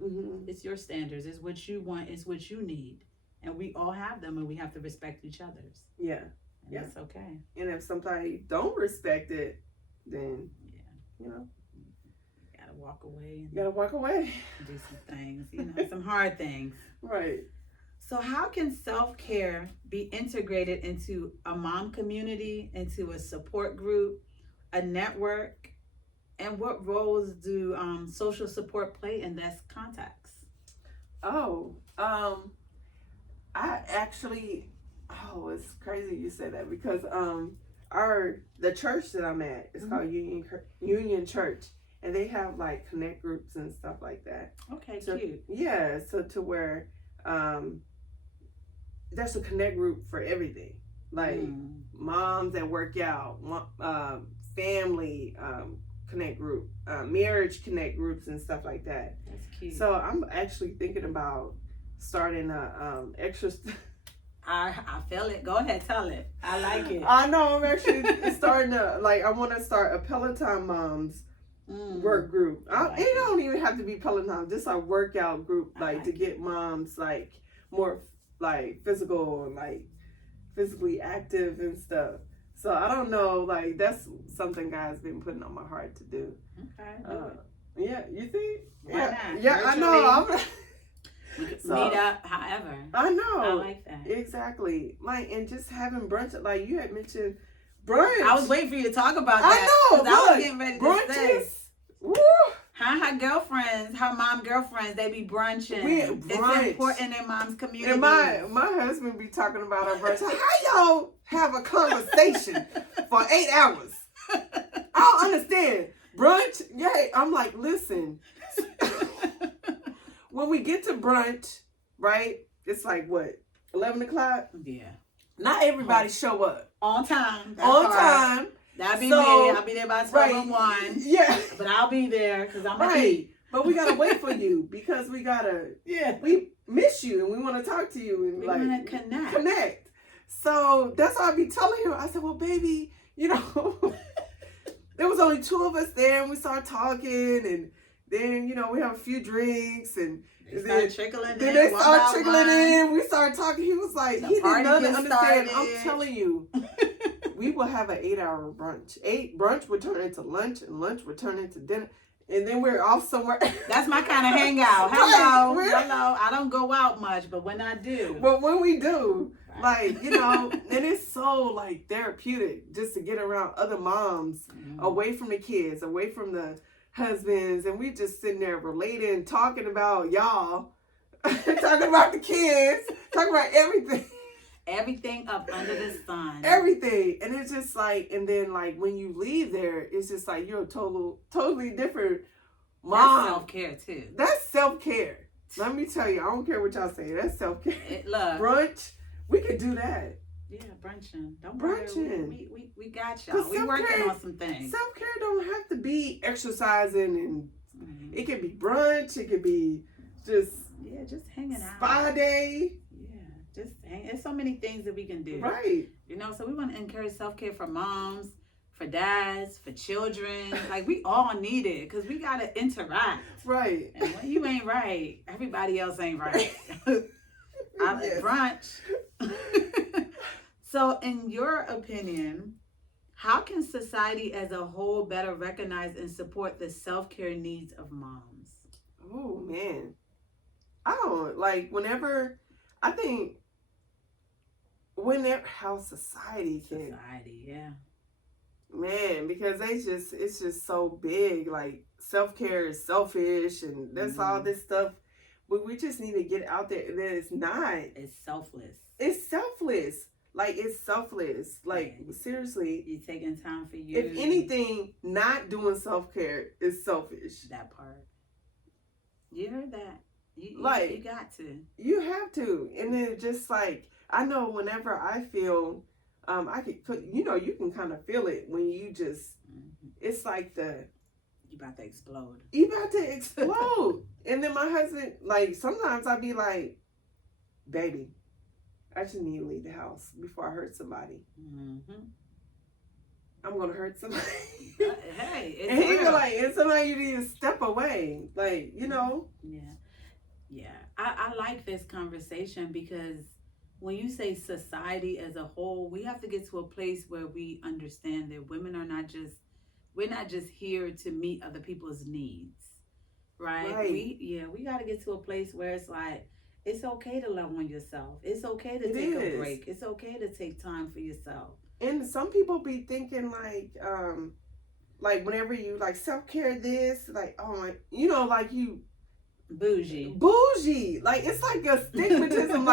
It's your standards. It's what you want. It's what you need, and we all have them, and we have to respect each other's. Yeah. Yeah. That's okay. And if somebody don't respect it, then you know, gotta walk away. You gotta walk away. Do some things, some hard things. Right. So how can self-care be integrated into a mom community, into a support group, a network, and what roles do social support play in this context? I actually, it's crazy you say that because the church that I'm at is called Union Church, and they have like connect groups and stuff like that. Okay, cute. Yeah, so to where that's a connect group for everything, like moms that work out, family connect group, marriage connect groups and stuff like that. That's cute. So I'm actually thinking about starting a extra. I feel it. Go ahead, tell it. I like it. I know. I'm actually starting I want to start a Peloton moms work group. It don't even have to be Peloton. Just a workout group, to get moms more physical and physically active and stuff. So I don't know. That's something God's been putting on my heart to do. Okay. Yeah, you think? Why not? Yeah, I know. Meet up, however. I know. I like that. Exactly. And just having brunch, you had mentioned brunch. I was waiting for you to talk about that. I know. I was getting ready to say. Woo. Her girlfriends, her mom girlfriends, they be brunching. It's important in mom's community. And my husband be talking about our brunch. How y'all have a conversation for 8 hours? I don't understand. Brunch? Yeah. I'm like, listen. When we get to brunch, right? It's 11 o'clock? Yeah. Not everybody show up. On time. Time. That'll be me. I'll be there by 12:01. Yeah. But I'll be there because I'm right. But we gotta wait for you because we gotta. Yeah. We miss you and we want to talk to you and we want to connect. So that's why I be telling him. I said, well, baby, there was only 2 of us there and we started talking and then we have a few drinks and they start trickling in. Then they start trickling in. We started talking. He was like, he didn't understand. Started. I'm telling you. We will have an 8-hour brunch. Brunch would turn into lunch, and lunch would turn into dinner, and then we're off somewhere. That's my kind of hangout. Hello. I don't go out much, but when I do. But when we do, and it's so therapeutic just to get around other moms, away from the kids, away from the husbands, and we just sitting there relating, talking about y'all, talking about the kids, talking about everything up under the sun. Everything. And it's just and then when you leave there, it's just you're a totally different mom. That's self-care too. That's self-care. Let me tell you, I don't care what y'all say. That's self-care. Look. Brunch, we could do that. Yeah, brunching. Don't brunching. worry. We got y'all. We working on some things. Self-care don't have to be exercising and it could be brunch. It could be just hanging out. Spa day. There's so many things that we can do. Right. So we want to encourage self-care for moms, for dads, for children. We all need it because we got to interact. Right. And when you ain't right, everybody else ain't right. I'm at brunch. So in your opinion, how can society as a whole better recognize and support the self-care needs of moms? Oh, man. I don't, how society can. Society, yeah. Man, because it's just so big. Self-care is selfish and that's all this stuff. But we just need to get out there that it's not. It's selfless. It's selfless. It's selfless. Seriously. You're taking time for you. If anything, not doing self-care is selfish. That part. You heard that. You got to. You have to. And then just I know whenever I feel, I could put, you can kind of feel it when you just, it's you about to explode. You about to explode. And then my husband, sometimes I'd be like, baby, I just need to leave the house before I hurt somebody. Mm-hmm. I'm going to hurt somebody. Hey, it's and he real. be and somebody you need to step away. Yeah. I like this conversation because when you say society as a whole, we have to get to a place where we understand that women are not just, we're not just here to meet other people's needs, right? Right. We got to get to a place where it's like, it's okay to love on yourself. It's okay to It take a is. break. It's okay to take time for yourself. And some people be thinking like whenever you like self-care this, like, oh my, you know, like you Bougie. Like it's like a stigmatism.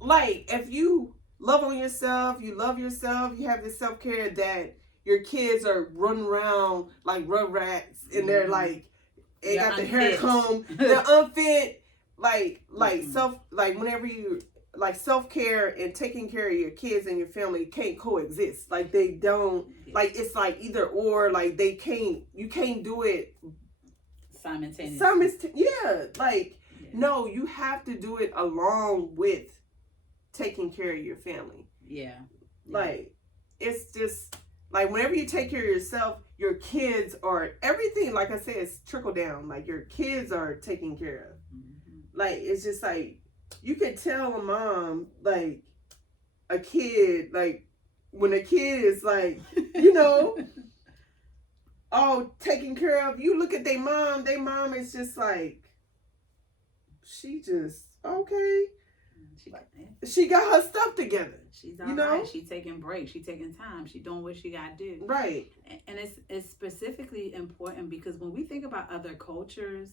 like if you love on yourself, you love yourself, you have this self-care, that your kids are running around like rugrats and they're like, they got the hair comb, they're unfit. Whenever you like self-care and taking care of your kids and your family can't coexist. Like they don't, like it's like either or, like you can't do it simultaneously. No, you have to do it along with taking care of your family. Yeah. Like it's just like whenever you take care of yourself, your kids are everything. Like I said, it's trickle down. Like your kids are taken care of. Like it's just like you could tell a mom, like a kid, like when a kid is like, you know, all taken care of. You look at their mom is just like, she just okay. She got her stuff together. She's all right. She taking breaks. She taking time. She doing what she got to do. Right. And it's specifically important because when we think about other cultures,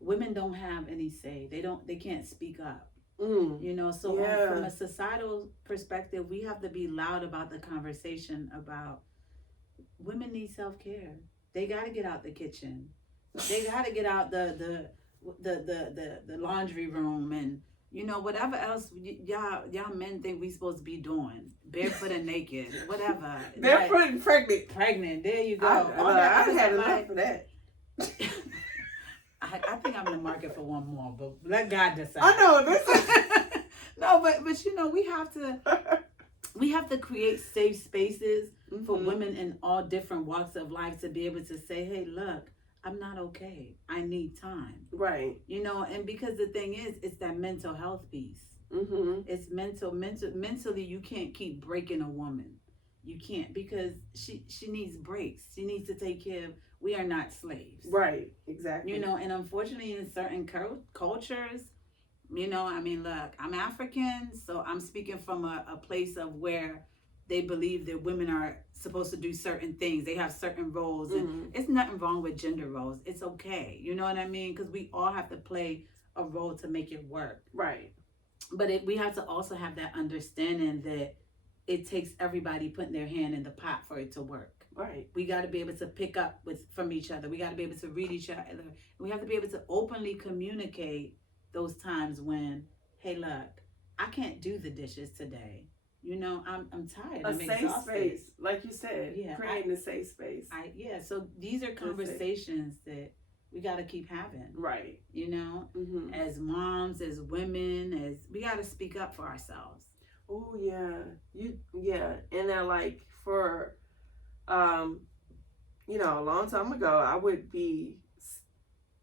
women don't have any say. They can't speak up. You know, so from a societal perspective, we have to be loud about the conversation about women need self-care. They got to get out the kitchen. They got to get out the laundry room and, you know, whatever else y'all men think we supposed to be doing, barefoot and naked, whatever. Barefoot and pregnant. There you go. I had enough of that. I think I'm in the market for one more, but let God decide. I know this. No, but you know, we have to create safe spaces for women in all different walks of life to be able to say, hey, look, I'm not okay. I need time. Right. You know, and because the thing is, it's that mental health piece. It's mentally, you can't keep breaking a woman. You can't, because she needs breaks. She needs to take care of, we are not slaves. Right, exactly. You know, and unfortunately in certain cultures, you know, I mean, look, I'm African, so I'm speaking from a place of where they believe that women are supposed to do certain things. They have certain roles, and it's nothing wrong with gender roles. It's okay. You know what I mean? Because we all have to play a role to make it work. Right. But we have to also have that understanding that it takes everybody putting their hand in the pot for it to work. Right. We got to be able to pick up from each other. We got to be able to read each other. We have to be able to openly communicate those times when, hey, look, I can't do the dishes today. You know, I'm tired. I'm exhausted. A safe space, like you said. Yeah, creating a safe space. So these are conversations that we got to keep having. Right. You know, as moms, as women, as we got to speak up for ourselves. Oh yeah, and then like for, you know, a long time ago, I would be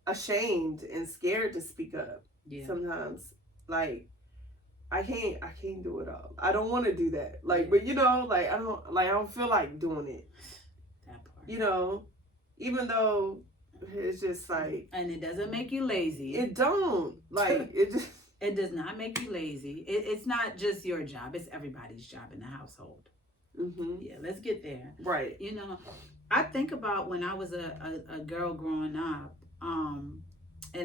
ashamed and scared to speak up. Yeah. Sometimes, like, I can't do it all. I don't want to do that. Like, but you know, like I don't feel like doing it. That part. You know, even though it's just like, and it doesn't make you lazy. It don't. Like it just. It does not make you lazy. It's not just your job. It's everybody's job in the household. Yeah, let's get there. Right. You know, I think about when I was a girl growing up, and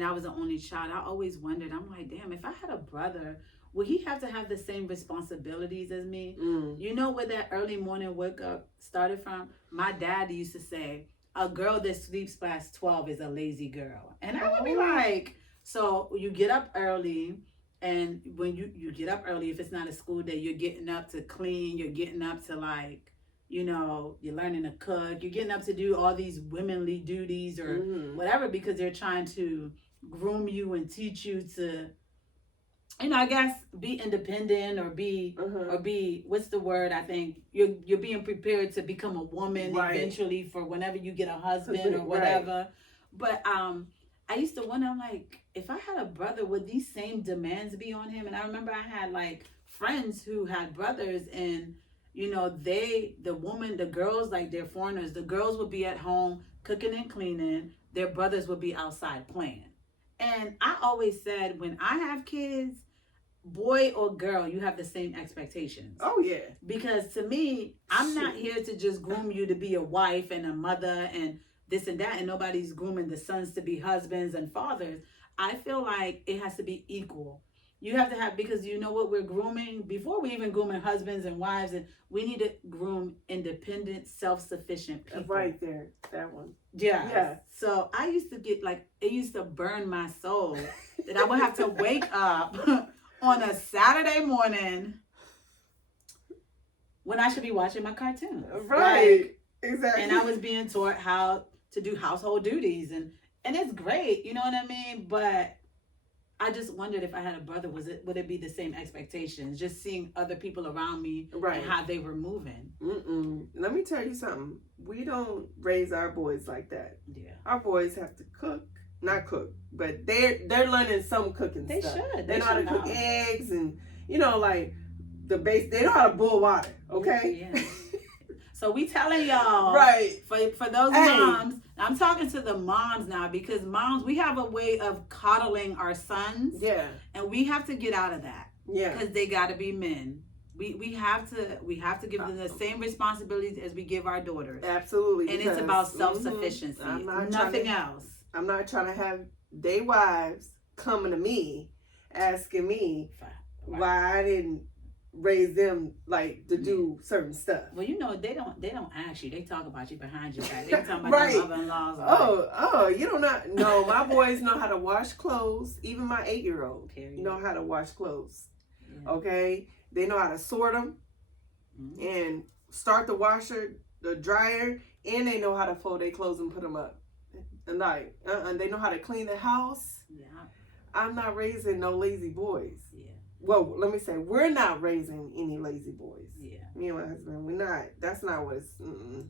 I was the only child. I always wondered, I'm like, damn, if I had a brother, would he have to have the same responsibilities as me? You know where that early morning wake up started from? My dad used to say, a girl that sleeps past 12 is a lazy girl. And I would be like, so you get up early, and when you get up early, if it's not a school day, you're getting up to clean, you're getting up to, like, you know, you're learning to cook, you're getting up to do all these womanly duties or whatever, because they're trying to groom you and teach you to, you know, I guess be independent or be what's the word? I think you're being prepared to become a woman eventually for whenever you get a husband or whatever. Right. But I used to wonder, I'm like, if I had a brother, would these same demands be on him? And I remember I had like friends who had brothers, and the girls, like they're foreigners, the girls would be at home cooking and cleaning, their brothers would be outside playing. And I always said, when I have kids, boy or girl, you have the same expectations. Oh yeah. Because to me, I'm not here to just groom you to be a wife and a mother and this and that, and nobody's grooming the sons to be husbands and fathers. I feel like it has to be equal. You have to have, because you know what we're grooming, before we even grooming husbands and wives, and we need to groom independent, self-sufficient people. Right there, that one. Yeah. Yeah. So I used to get like, it used to burn my soul that I would have to wake up on a Saturday morning when I should be watching my cartoons. Right. Exactly. And I was being taught how to do household duties, and it's great, you know what I mean? But I just wondered, if I had a brother, would it be the same expectations? Just seeing other people around me, right, and how they were moving. Let me tell you something. We don't raise our boys like that. Yeah. Our boys have to cook. Not cook, but they're learning some cooking stuff. They know how to cook eggs, and like the base. They know how to boil water. Okay. Yeah. So we telling y'all, right? For those moms, I'm talking to the moms now, because moms, we have a way of coddling our sons. Yeah. And we have to get out of that. Yeah. Because they got to be men. We have to give them the same responsibilities as we give our daughters. Absolutely. And it's about self-sufficiency. Nothing else. I'm not trying to have their wives coming to me asking me why I didn't raise them like to do certain stuff. Well, they don't ask you. They talk about you behind your back. They talk about your mother-in-laws. You don't not. No, my boys know how to wash clothes. Even my 8-year-old know how to wash clothes. Yeah. Okay, they know how to sort them and start the washer, the dryer, and they know how to fold their clothes and put them up. And like, they know how to clean the house. Yeah. I'm not raising no lazy boys. Yeah. Well, let me say, we're not raising any lazy boys. Yeah. Me and my husband, we're not. That's not what it's.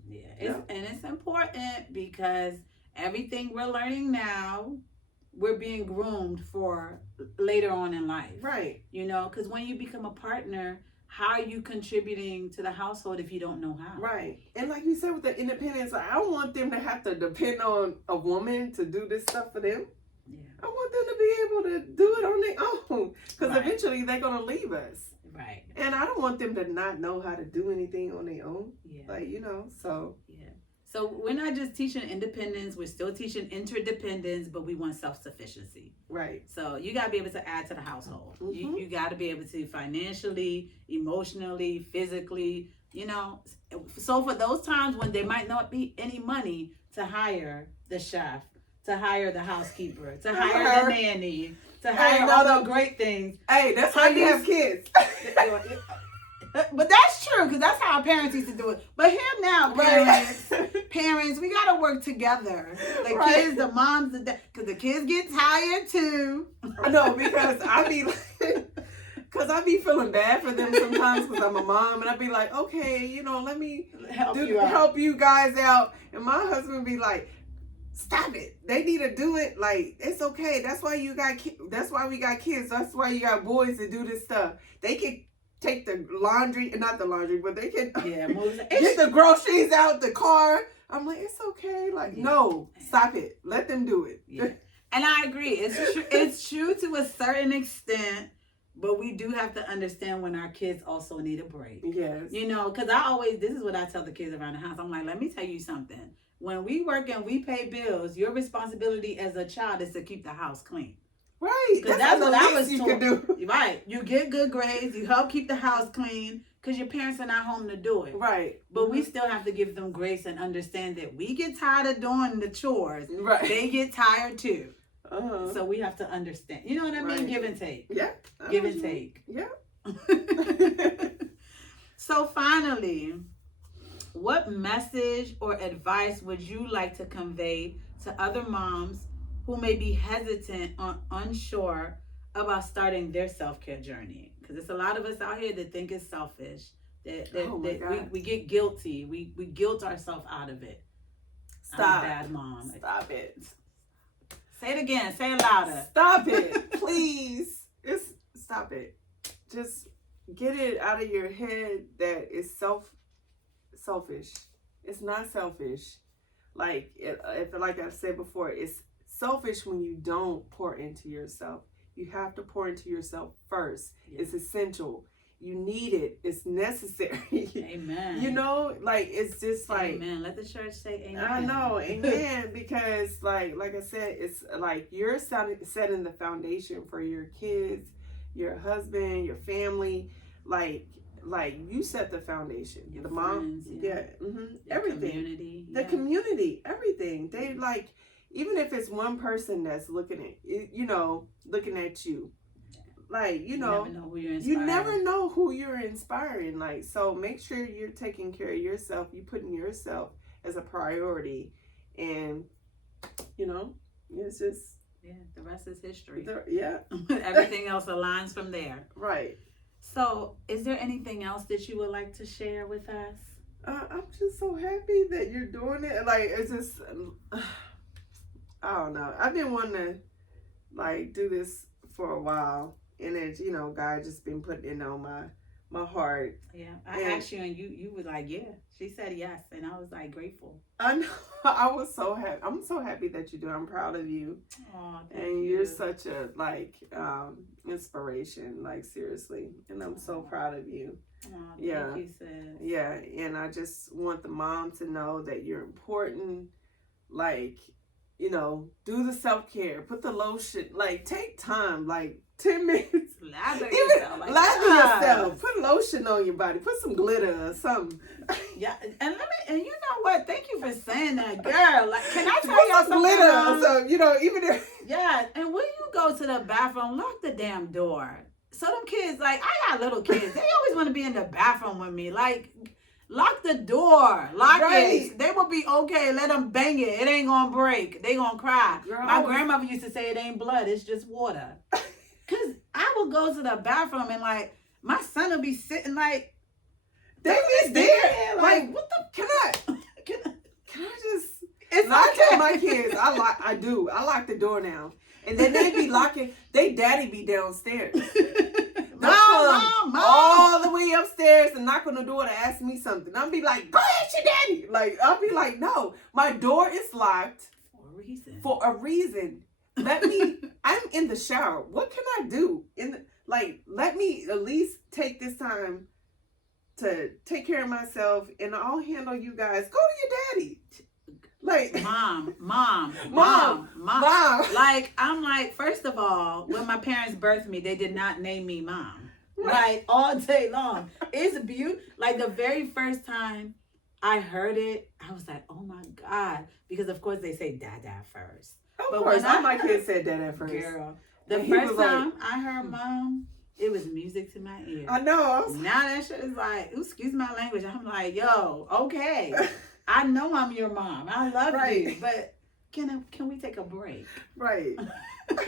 Yeah. And it's important, because everything we're learning now, we're being groomed for later on in life. Right. Because when you become a partner, how are you contributing to the household if you don't know how? Right. And like you said with the independence, I don't want them to have to depend on a woman to do this stuff for them. Yeah. I want them to be able to do it on their own, because eventually they're going to leave us. Right. And I don't want them to not know how to do anything on their own. Yeah. Like, so. Yeah. So we're not just teaching independence, we're still teaching interdependence, but we want self-sufficiency. Right. So you got to be able to add to the household. Mm-hmm. You got to be able to financially, emotionally, physically, So for those times when there might not be any money to hire the chef, to hire the housekeeper, to hire the nanny, to hire all the great things. Hey, that's how you have kids. But that's true, because that's how our parents used to do it. But here now, parents, we got to work together. The kids, the moms, because the kids get tired too. I know, because I be feeling bad for them sometimes, because I'm a mom, and I be like, okay, let me help you guys out. And my husband be like, stop it. They need to do it. Like, it's okay. That's why that's why we got kids. That's why you got boys to do this stuff. They can take the laundry, not the laundry, but they can get the groceries out the car. I'm like, it's okay. Like, no, stop it. Let them do it. Yeah. And I agree. It's true to a certain extent, but we do have to understand when our kids also need a break. Yes. Because this is what I tell the kids around the house. I'm like, let me tell you something. When we work and we pay bills, your responsibility as a child is to keep the house clean. Right. Because that's what I was told. Can do. Right. You get good grades. You help keep the house clean, because your parents are not home to do it. Right. But we still have to give them grace and understand that we get tired of doing the chores. Right. They get tired too. Uh-huh. So we have to understand. You know what I mean? Give and take. Yeah. Give and take. Yeah. So finally, what message or advice would you like to convey to other moms who may be hesitant or unsure about starting their self-care journey? Because there's a lot of us out here that think it's selfish, that we get guilty. We guilt ourselves out of it. Stop. I'm a bad mom. Stop it. Say it again. Say it louder. Stop it, please. Stop it. Just get it out of your head that it's selfish. It's not selfish. Like like I said before, it's selfish when you don't pour into yourself. You have to pour into yourself first. Yeah. It's essential. You need it. It's necessary. Amen. You know, like it's just like amen. Let the church say amen. I know, amen. Because like I said, it's like you're setting the foundation for your kids, your husband, your family. Like you set the foundation. Your the friends, mom, everything. Community, the community, everything. They like even if it's one person that's looking at you. Like, you never know who you're inspiring. You never know who you're inspiring. Like, so make sure you're taking care of yourself. You putting yourself as a priority. And, it's just... Yeah, the rest is history. Everything else aligns from there. Right. So, is there anything else that you would like to share with us? I'm just so happy that you're doing it. Like, it's just... I don't know. I've been wanting to, like, do this for a while. And it's, God just been putting it on my heart. Yeah. I asked you and you was like, yeah. She said yes. And I was like grateful. I know. I was so happy. I'm so happy that you do. I'm proud of you. Oh, and you're such a inspiration, like seriously. And I'm so proud of you. Oh, thank you, sis. Yeah. And I just want the mom to know that you're important. Like, do the self-care, put the lotion, like take time, like 10 minutes. Lather yourself. Put lotion on your body. Put some glitter or something. Yeah, and you know what? Thank you for saying that, girl. Like, can I tell y'all something? Glitter, so even if yeah, and when you go to the bathroom, lock the damn door. So them kids, like I got little kids, they always want to be in the bathroom with me, like. Lock the door. Lock it. They will be okay. Let them bang it. It ain't gonna break. They gonna cry. Girl, my grandmother used to say it ain't blood. It's just water. Cause I will go to the bathroom and like my son will be sitting like they be there. Like what the? Can I just? It's I tell my kids. I lock the door now, and then they be locking. They daddy be downstairs. Mom, all the way upstairs and knock on the door to ask me something. I'll be like, go ask your daddy. Like, I'll be like, no, my door is locked for a reason. I'm in the shower. What can I do? Let me at least take this time to take care of myself and I'll handle you guys. Go to your daddy. Like mom. Like I'm like, first of all, when my parents birthed me, they did not name me mom. Like all day long. It's beautiful. Like the very first time I heard it, I was like, oh my God. Because of course they say dada first. Of course, all my kids said dada first. Girl, the first time I heard mom, it was music to my ear. I know. Now that shit is like, excuse my language. I'm like, yo, okay. I know I'm your mom. I love you, but can we take a break? Right.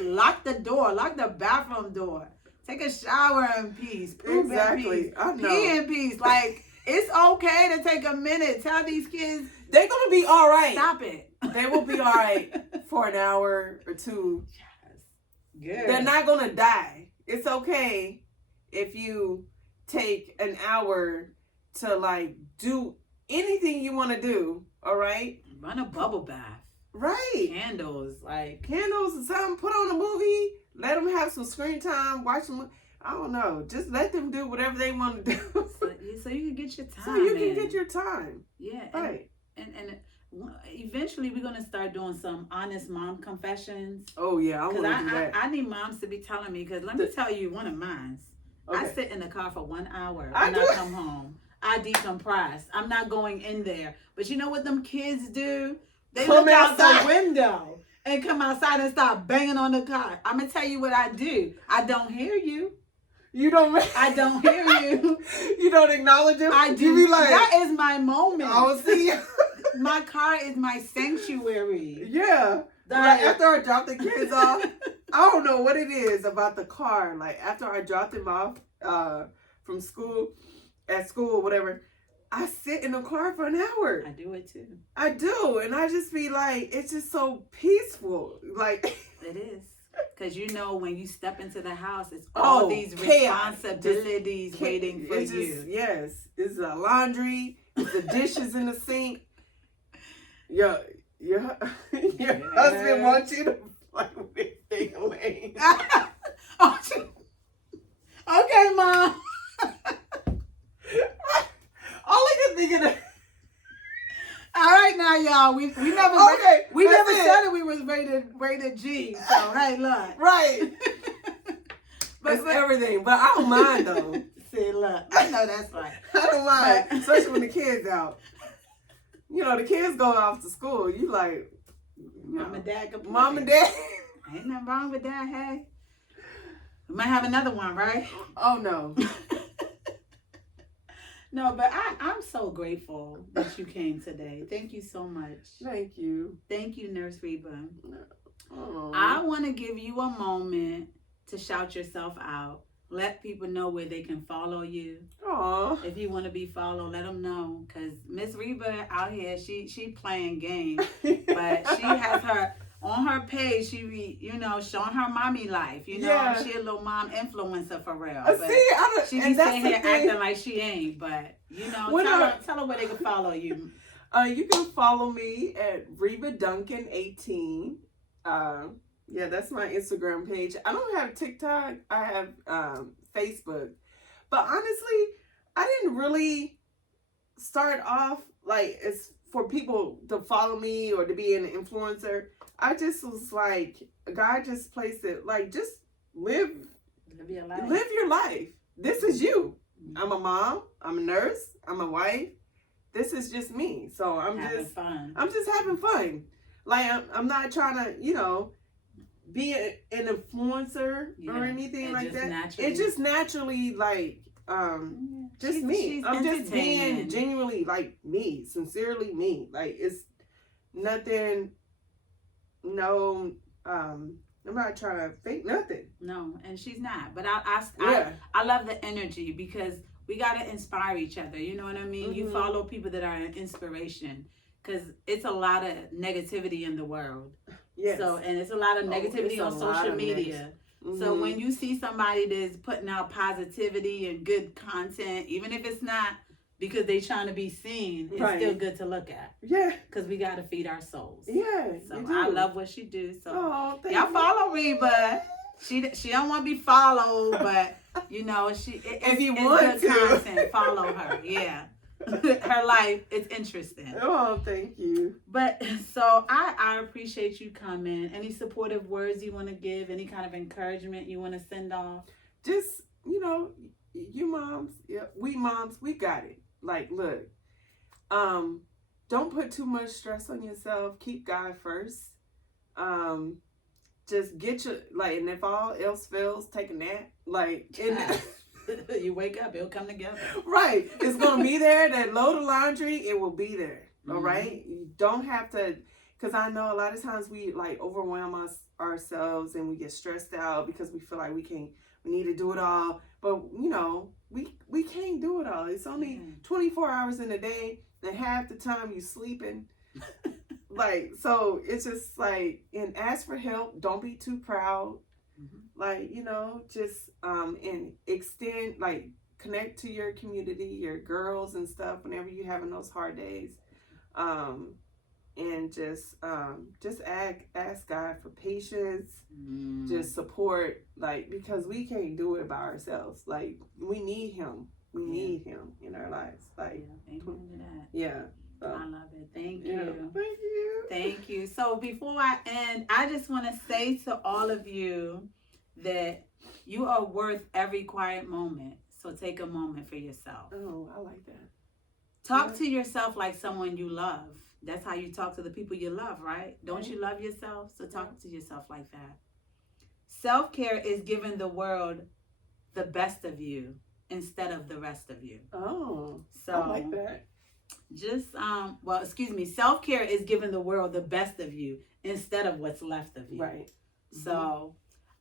Lock the door. Lock the bathroom door. Take a shower in peace. Poop exactly. in peace. I know. Pee in peace. Like it's okay to take a minute. Tell these kids they're gonna be all right. Stop it. They will be all right for an hour or two. Yes. Good. They're not gonna die. It's okay if you take an hour to like do anything you want to do, all right? Run a bubble bath. Right. Candles or something. Put on a movie. Let them have some screen time. Watch them. I don't know. Just let them do whatever they want to do. so you can get your time. So you can get your time. Yeah. Right. And eventually we're going to start doing some honest mom confessions. Oh, yeah. I want to do that. I need moms to be telling me, because let me tell you one of mine. Okay. I sit in the car for 1 hour when I come home. I decompress. I'm not going in there. But you know what them kids do? They look out the window and come outside and start banging on the car. I'm going to tell you what I do. I don't hear you. I don't hear you. You don't acknowledge him? I do. You be like, that is my moment. I will see you. My car is my sanctuary. Yeah. Like after I drop the kids off, I don't know what it is about the car. Like after I drop them off from school, at school, whatever, I sit in the car for an hour. I do it too. I do. And I just be like, it's just so peaceful. Like, it is. Because you know, when you step into the house, it's all these responsibilities waiting for you. Yes. It's the laundry, it's the dishes in the sink. Your husband wants you to play with big lane. Okay, Mom. All I can think of that. All right, now, y'all. We never said we was rated G. So hey, look. Right. But it's everything. But I don't mind though. See, look. I know that's right. I don't mind, especially when the kids out. You know, the kids go off to school. You like, Mom and Dad. Mom and Dad. Ain't nothing wrong with that. Hey, we might have another one, right? Oh no. No, but I'm so grateful that you came today. Thank you so much. Thank you. Thank you, Nurse Reba. Oh. I want to give you a moment to shout yourself out. Let people know where they can follow you. Aww. If you want to be followed, let them know. Because Miss Reba out here, she playing games. But she has her... On her page, she be, showing her mommy life. She a little mom influencer for real. But she be sitting here acting like she ain't. But tell her where they can follow you. You can follow me at Reba Duncan 18. That's my Instagram page. I don't have TikTok. I have Facebook. But honestly, I didn't really start off like it's for people to follow me or to be an influencer. I just was like, God just placed it, like, just live your life. Live your life. This is you. I'm a mom. I'm a nurse. I'm a wife. This is just me. So I'm just having fun. Like, I'm not trying to, be an influencer or anything like that. It's just naturally, like, just me. I'm just being genuinely, like, me. Sincerely me. Like, it's nothing... No, I'm not trying to fake nothing. No, and she's not. But I love the energy because we gotta inspire each other. You know what I mean? Mm-hmm. You follow people that are an inspiration because it's a lot of negativity in the world. Yes. So and it's a lot of negativity on social media. Mm-hmm. So when you see somebody that's putting out positivity and good content, even if it's not because they trying to be seen, it's still good to look at. Yeah. Because we got to feed our souls. Yeah. So I love what she do. So y'all follow Reba. She don't want to be followed, but if you want good content, follow her. Yeah. Her life is interesting. Oh, thank you. But so I appreciate you coming. Any supportive words you want to give? Any kind of encouragement you want to send off? Just you moms, we moms, we got it. Like, look, don't put too much stress on yourself. Keep God first. Just get and if all else fails, take a nap. Like, you wake up, it'll come together. Right. It's going to be there. That load of laundry, it will be there. All right. You don't have to, because I know a lot of times we like overwhelm ourselves and we get stressed out because we feel like we need to do it all. But, we can't do it all. It's only 24 hours in a day, and half the time you sleeping. So it's just like, and ask for help. Don't be too proud. Mm-hmm. Like, just, and extend, like, connect to your community, your girls and stuff, whenever you're having those hard days. And just ask God for patience, just support, like, because we can't do it by ourselves. Like, we need Him. We need Him in our lives. Like, amen to that. Yeah. I love it. Thank you. Thank you. Thank you. So before I end, I just want to say to all of you that you are worth every quiet moment. So take a moment for yourself. Oh, I like that. Talk to yourself like someone you love. That's how you talk to the people you love, right? Don't you love yourself? So talk to yourself like that. Self-care is giving the world the best of you instead of the rest of you. Oh, so I like that. Just, self-care is giving the world the best of you instead of what's left of you. Right. So,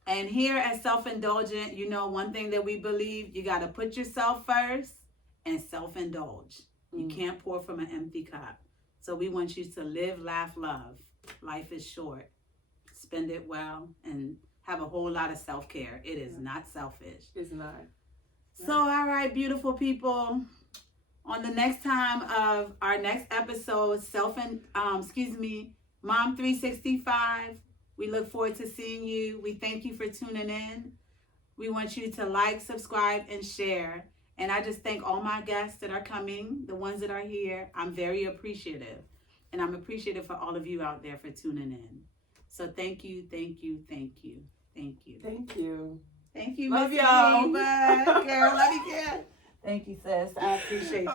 and here at Self-Indulgent, one thing that we believe, you got to put yourself first and self-indulge. You can't pour from an empty cup. So we want you to live, laugh, love. Life is short. Spend it well and have a whole lot of self-care. It is not selfish. It's not. So, all right, beautiful people. On the next time of our next episode, Mom 365. We look forward to seeing you. We thank you for tuning in. We want you to like, subscribe, and share. And I just thank all my guests that are coming, the ones that are here. I'm very appreciative. And I'm appreciative for all of you out there for tuning in. So thank you, thank you, thank you, thank you. Thank you. Thank you, Love Miss y'all. Reba. Girl, love you, girl. Thank you, sis. I appreciate you.